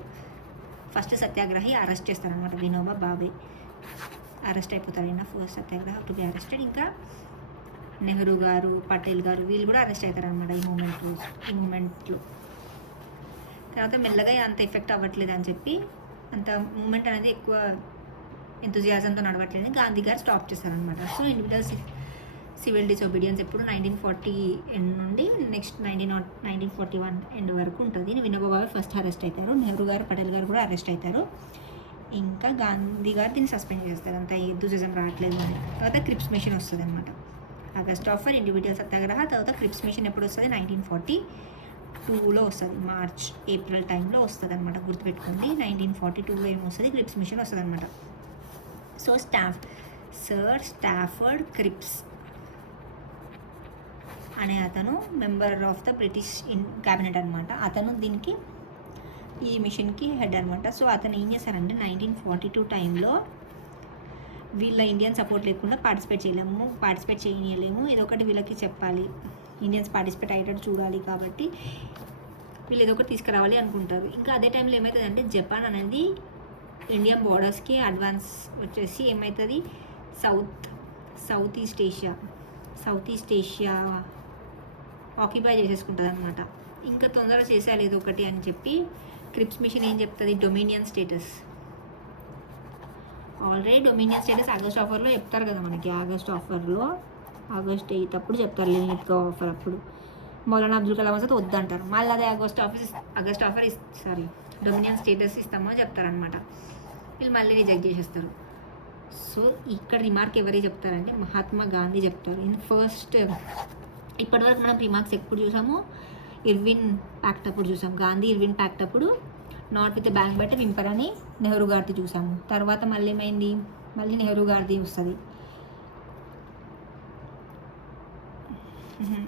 ఫస్ట్ సత్యాగ్రహి అరెస్ట్ చేస్తారనమాట, వినోబా భావే అరెస్ట్ అయిపోతారు. అయినా first Satyagraha to be arrested. ఇంకా నెహ్రూ గారు, పటేల్ గారు వీళ్ళు కూడా అరెస్ట్ అవుతారనమాట ఈ మూమెంట్లో. తర్వాత మెల్లగా అంత ఎఫెక్ట్ అవ్వట్లేదు అని చెప్పి, అంత మూమెంట్ అనేది ఎక్కువ ఎంతూజియాజంతో నడవట్లేదు, గాంధీ గారు స్టాప్ చేస్తారనమాట. సో ఇండివిజువల్ సివిల్ డిసొబీడియన్స్ ఎప్పుడు 1940 ఎండ్ నుండి నెక్స్ట్ 1941 ఎండ్ వరకు ఉంటుంది. వినోబా భావే ఫస్ట్ అరెస్ట్ అవుతారు, నెహ్రూ గారు, పటేల్ గారు కూడా అరెస్ట్ అవుతారు. ఇంకా గాంధీ గారు దీన్ని సస్పెండ్ చేస్తారు, అంత ఎంతూజియాజం రావట్లేదు అని. తర్వాత క్రిప్స్ మిషన్ వస్తుంది అనమాట. ఆగస్ట్ ఆఫర్, ఇండివిజువల్ సత్యాగ్రహ, తర్వాత క్రిప్స్ మిషన్ ఎప్పుడు వస్తుంది, 1942లో వస్తుంది, మార్చ్ ఏప్రిల్ టైంలో వస్తుంది అనమాట, గుర్తుపెట్టుకోండి. 1942లో ఏమొస్తుంది, క్రిప్స్ మిషన్ వస్తుంది అనమాట. సో సర్ స్టాఫర్డ్ క్రిప్స్ అనే అతను member of the British cabinet అనమాట. అతను దీనికి ఈ మిషన్కి హెడ్ అనమాట. సో అతను ఏం చేశారంటే 1942 టైంలో వీళ్ళ ఇండియన్ సపోర్ట్ లేకుండా పార్టిసిపేట్ చేయలేము, ఏదో ఒకటి వీళ్ళకి చెప్పాలి, ఇండియన్స్ పార్టిసిపేట్ అయ్యేటట్టు చూడాలి, కాబట్టి వీళ్ళు ఏదో ఒకటి తీసుకురావాలి అనుకుంటారు. ఇంకా అదే టైంలో ఏమవుతుందంటే జపాన్ అనేది ఇండియన్ బోర్డర్స్కి అడ్వాన్స్ వచ్చేసి ఏమవుతుంది, సౌత్ ఈస్ట్ ఏషియా ఆక్యుపై చేసేసుకుంటుంది అనమాట. ఇంకా తొందరగా చేసేయాలి ఏదో ఒకటి అని చెప్పి క్రిప్స్ మిషన్ ఏం చెప్తుంది, dominion status. Already dominion status August ఆఫర్లో చెప్తారు కదా మనకి, ఆగస్ట్ 8 అప్పుడు చెప్తారు, లిమిట్ ఆఫర్ అప్పుడు మౌలానా అబ్దుల్ కలాం ఆజాద్ వద్దంటారు. మళ్ళీ అదే ఆగస్ట్ ఆఫర్ డొమినియన్ స్టేటస్ ఇస్తామని చెప్తారనమాట. వీళ్ళు మళ్ళీ రిజెక్ట్ చేసేస్తారు. సో ఇక్కడ రిమార్క్ ఎవరు చెప్తారంటే మహాత్మా గాంధీ చెప్తారు. ఇప్పటివరకు మనం రిమార్క్స్ ఎప్పుడు చూసాము, ఇర్విన్ ప్యాక్ట్ అప్పుడు చూసాం, గాంధీ ఇర్విన్ ప్యాక్ట్ అప్పుడు నాట్ విత్ బ్యాంక్ బట్ వింపర్ అని నెహ్రూ గారిది చూసాము. తర్వాత మళ్ళీ ఏమైంది, మళ్ళీ నెహ్రూ గారిది వస్తుంది,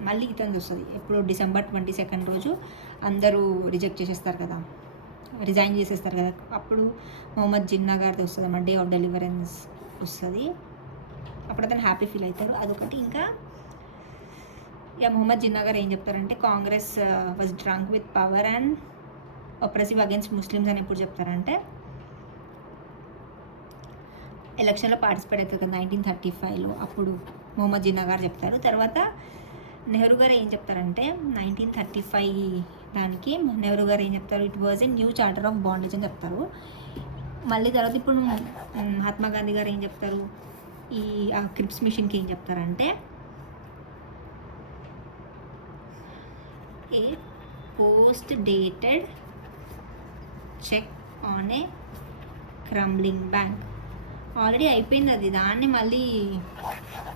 మళ్ళీ ఇతను వస్తుంది. ఎప్పుడు డిసెంబర్ 22 రోజు అందరూ రిజెక్ట్ చేసేస్తారు కదా, రిజైన్ చేసేస్తారు కదా, అప్పుడు మొహమ్మద్ జిన్నా గారిది వస్తుంది అన్నమాట, డే ఆఫ్ డెలివరెన్స్ వస్తుంది. అప్పుడు అతను హ్యాపీ ఫీల్ అవుతారు, అదొకటి. ఇంకా మొహమ్మద్ జిన్నా గారు ఏం చెప్తారంటే Congress was drunk with power and oppressive against Muslims అని ఎప్పుడు చెప్తారంటే ఎలక్షన్లో పార్టిసిపేట్ అవుతుంది కదా 1935లో, అప్పుడు మొహమ్మద్ జిన్నా గారు చెప్తారు. తర్వాత నెహ్రూ గారు ఏం చెప్తారంటే 1935 దానికి నెహ్రూ గారు ఏం చెప్తారు, it was a new charter of bondage అని చెప్తారు. మళ్ళీ తర్వాత ఇప్పుడు మహాత్మా గాంధీ గారు ఏం చెప్తారు, ఈ క్రిప్స్ మిషన్కి ఏం చెప్తారంటే a post dated cheque on a crumbling bank. Already అయిపోయింది అది, దాన్ని మళ్ళీ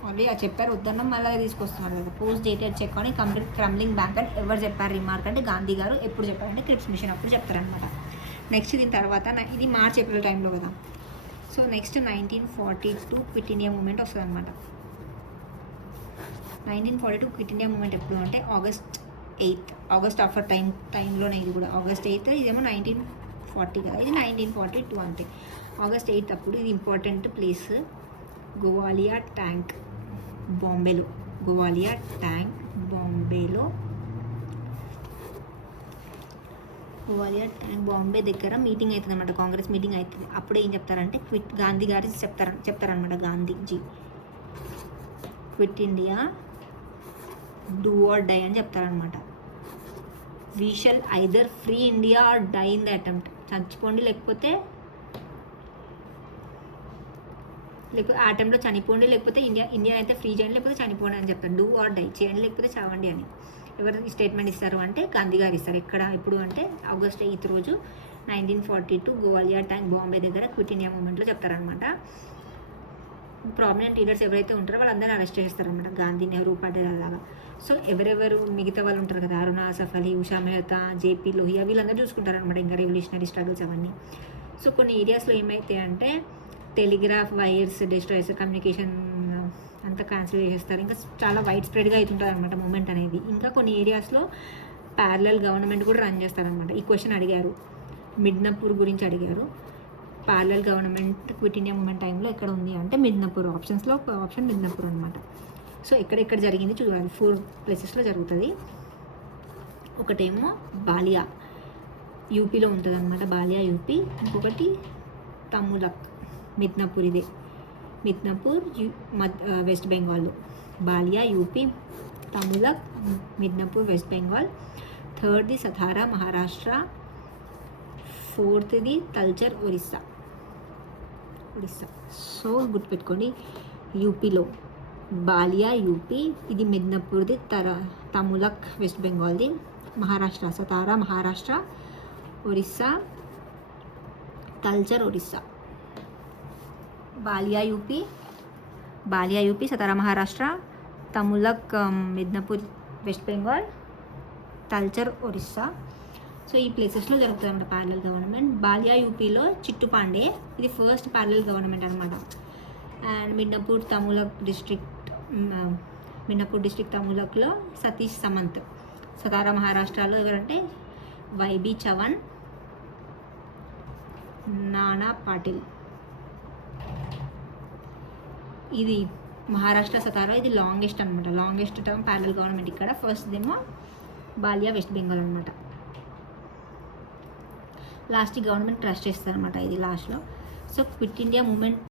ఆల్రెడీ చెప్పారు వద్దన్నం, మళ్ళీ తీసుకొస్తున్నారు కదా. Post dated cheque on a crumbling bank అని ఎవరు చెప్పారు రిమార్క్ అంటే గాంధీ గారు. ఎప్పుడు చెప్పారంటే క్రిప్స్ మిషన్ అప్పుడు చెప్తారనమాట. నెక్స్ట్ దీని తర్వాత ఇది మార్చ్ ఏప్రిల్ టైంలో కదా. So next 1942 quit India moment వస్తుంది అనమాట. 1942 క్విట్ ఇండియా మూమెంట్ ఎప్పుడు అంటే ఆగస్ట్ 8, ఆగస్ట్ ఆఫర్ టైంలోనే. ఇది కూడా ఆగస్ట్ 8, ఇదేమో 1940 కదా, ఇది 1942 అంటే ఆగస్ట్ 8 అప్పుడు. ఇది ఇంపార్టెంట్ ప్లేస్, గోవాలియా ట్యాంక్ బాంబేలో. గోవాలియా ట్యాంక్ బాంబేలో, గోవాలియా ట్యాంక్ బాంబే దగ్గర మీటింగ్ అవుతుంది అనమాట, కాంగ్రెస్ మీటింగ్ అవుతుంది. అప్పుడు ఏం చెప్తారంటే గాంధీ గారు చెప్తారనమాట, Gandhiji quit India do or die అని చెప్తారనమాట. We shall either free India or die in the attempt. చచ్చిపోండి లేకపోతే ఆ అటెంప్ట్లో చనిపోండి, లేకపోతే ఇండియా అయితే ఫ్రీ చేయండి, లేకపోతే చనిపోండి అని చెప్తారు. డూ ఆర్ డై, చేయండి లేకపోతే చావండి అని. ఎవరు స్టేట్మెంట్ ఇస్తారు అంటే గాంధీ గారు ఇస్తారు. ఎక్కడ, ఎప్పుడు అంటే ఆగస్ట్ 8 రోజు 1942 గోవాలియా ట్యాంక్ బాంబే దగ్గర క్విట్ ఇండియా మూమెంట్లో చెప్తారనమాట. ప్రామినెంట్ లీడర్స్ ఎవరైతే ఉంటారో వాళ్ళందరినీ అరెస్ట్ చేస్తారనమాట, గాంధీ, నెహ్రూ, పటేల్ అలాగా. సో ఎవరెవరు మిగతా వాళ్ళు ఉంటారు కదా, అరుణ ఆసఫ్ అలీ, ఉషా మెహతా, జేపీ లోహియా, వీళ్ళందరూ చూసుకుంటారనమాట ఇంకా రెవల్యూషనరీ స్ట్రగుల్స్ అవన్నీ. సో కొన్ని ఏరియాస్లో ఏమైతే అంటే టెలిగ్రాఫ్ వైర్స్ డిస్ట్రాయ్ చేస్తారు, కమ్యూనికేషన్ అంతా క్యాన్సిల్ చేసేస్తారు. ఇంకా చాలా వైడ్ స్ప్రెడ్గా అవుతుంటుంది అనమాట మూమెంట్ అనేది. ఇంకా కొన్ని ఏరియాస్లో ప్యారలల్ గవర్నమెంట్ కూడా రన్ చేస్తారనమాట. ఈ క్వశ్చన్ అడిగారు, మిడ్నాపూర్ గురించి అడిగారు. Parallel government quit India moment టైంలో ఎక్కడ ఉంది అంటే మిడ్నాపూర్. ఆప్షన్స్లో ఒక ఆప్షన్ మిడ్నాపూర్ అనమాట. సో ఎక్కడెక్కడ జరిగింది చూడాలి, 4 ప్లేసెస్లో జరుగుతుంది. ఒకటేమో బాలియా, యూపీలో ఉంటుంది అనమాట, బాలియా యూపీ. ఇంకొకటి తములక్, మిడ్నాపూర్, ఇదే మిడ్నాపూర్ వెస్ట్ బెంగాల్లో. బాలియా యూపీ, తములక్ మిడ్నాపూర్ వెస్ట్ బెంగాల్. థర్డ్ది సతారా మహారాష్ట్ర. ఫోర్త్ది తల్చర్ ఒరిస్సా. సో గుర్తుపెట్టుకోండి, యూపీలో బాలియా యూపీ, ఇది మిడ్నాపూర్ది, తములక్ వెస్ట్ బెంగాల్ది. మహారాష్ట్ర సతారా మహారాష్ట్ర, ఒరిస్సా తల్చర్ ఒరిస్సా. బాలియా యూపీ, సతారా మహారాష్ట్ర, తములక్ మిడ్నాపూర్ వెస్ట్ బెంగాల్, తల్చర్ ఒరిస్సా. సో ఈ ప్లేసెస్లో జరుగుతుంది అనమాట ప్యారలల్ గవర్నమెంట్. బాలియా యూపీలో చిట్టు పాండే, ఇది ఫస్ట్ ప్యారలల్ గవర్నమెంట్ అనమాట. అండ్ మిడ్నాపూర్ డిస్ట్రిక్ట్ తములక్లో సతీష్ సమంత్. సతారా మహారాష్ట్రలో ఎవరంటే వైబీ చవన్, నానా పాటిల్. ఇది మహారాష్ట్ర సతారా, ఇది లాంగెస్ట్ అనమాట, లాంగెస్ట్ టర్మ్ ప్యారలల్ గవర్నమెంట్ ఇక్కడ. ఫస్ట్ ఏమో బాలియా వెస్ట్ బెంగాల్ అనమాట. లాస్ట్ గవర్నమెంట్ ట్రస్ట్ చేస్తారనమాట ఇది లాస్ట్లో. So quit India moment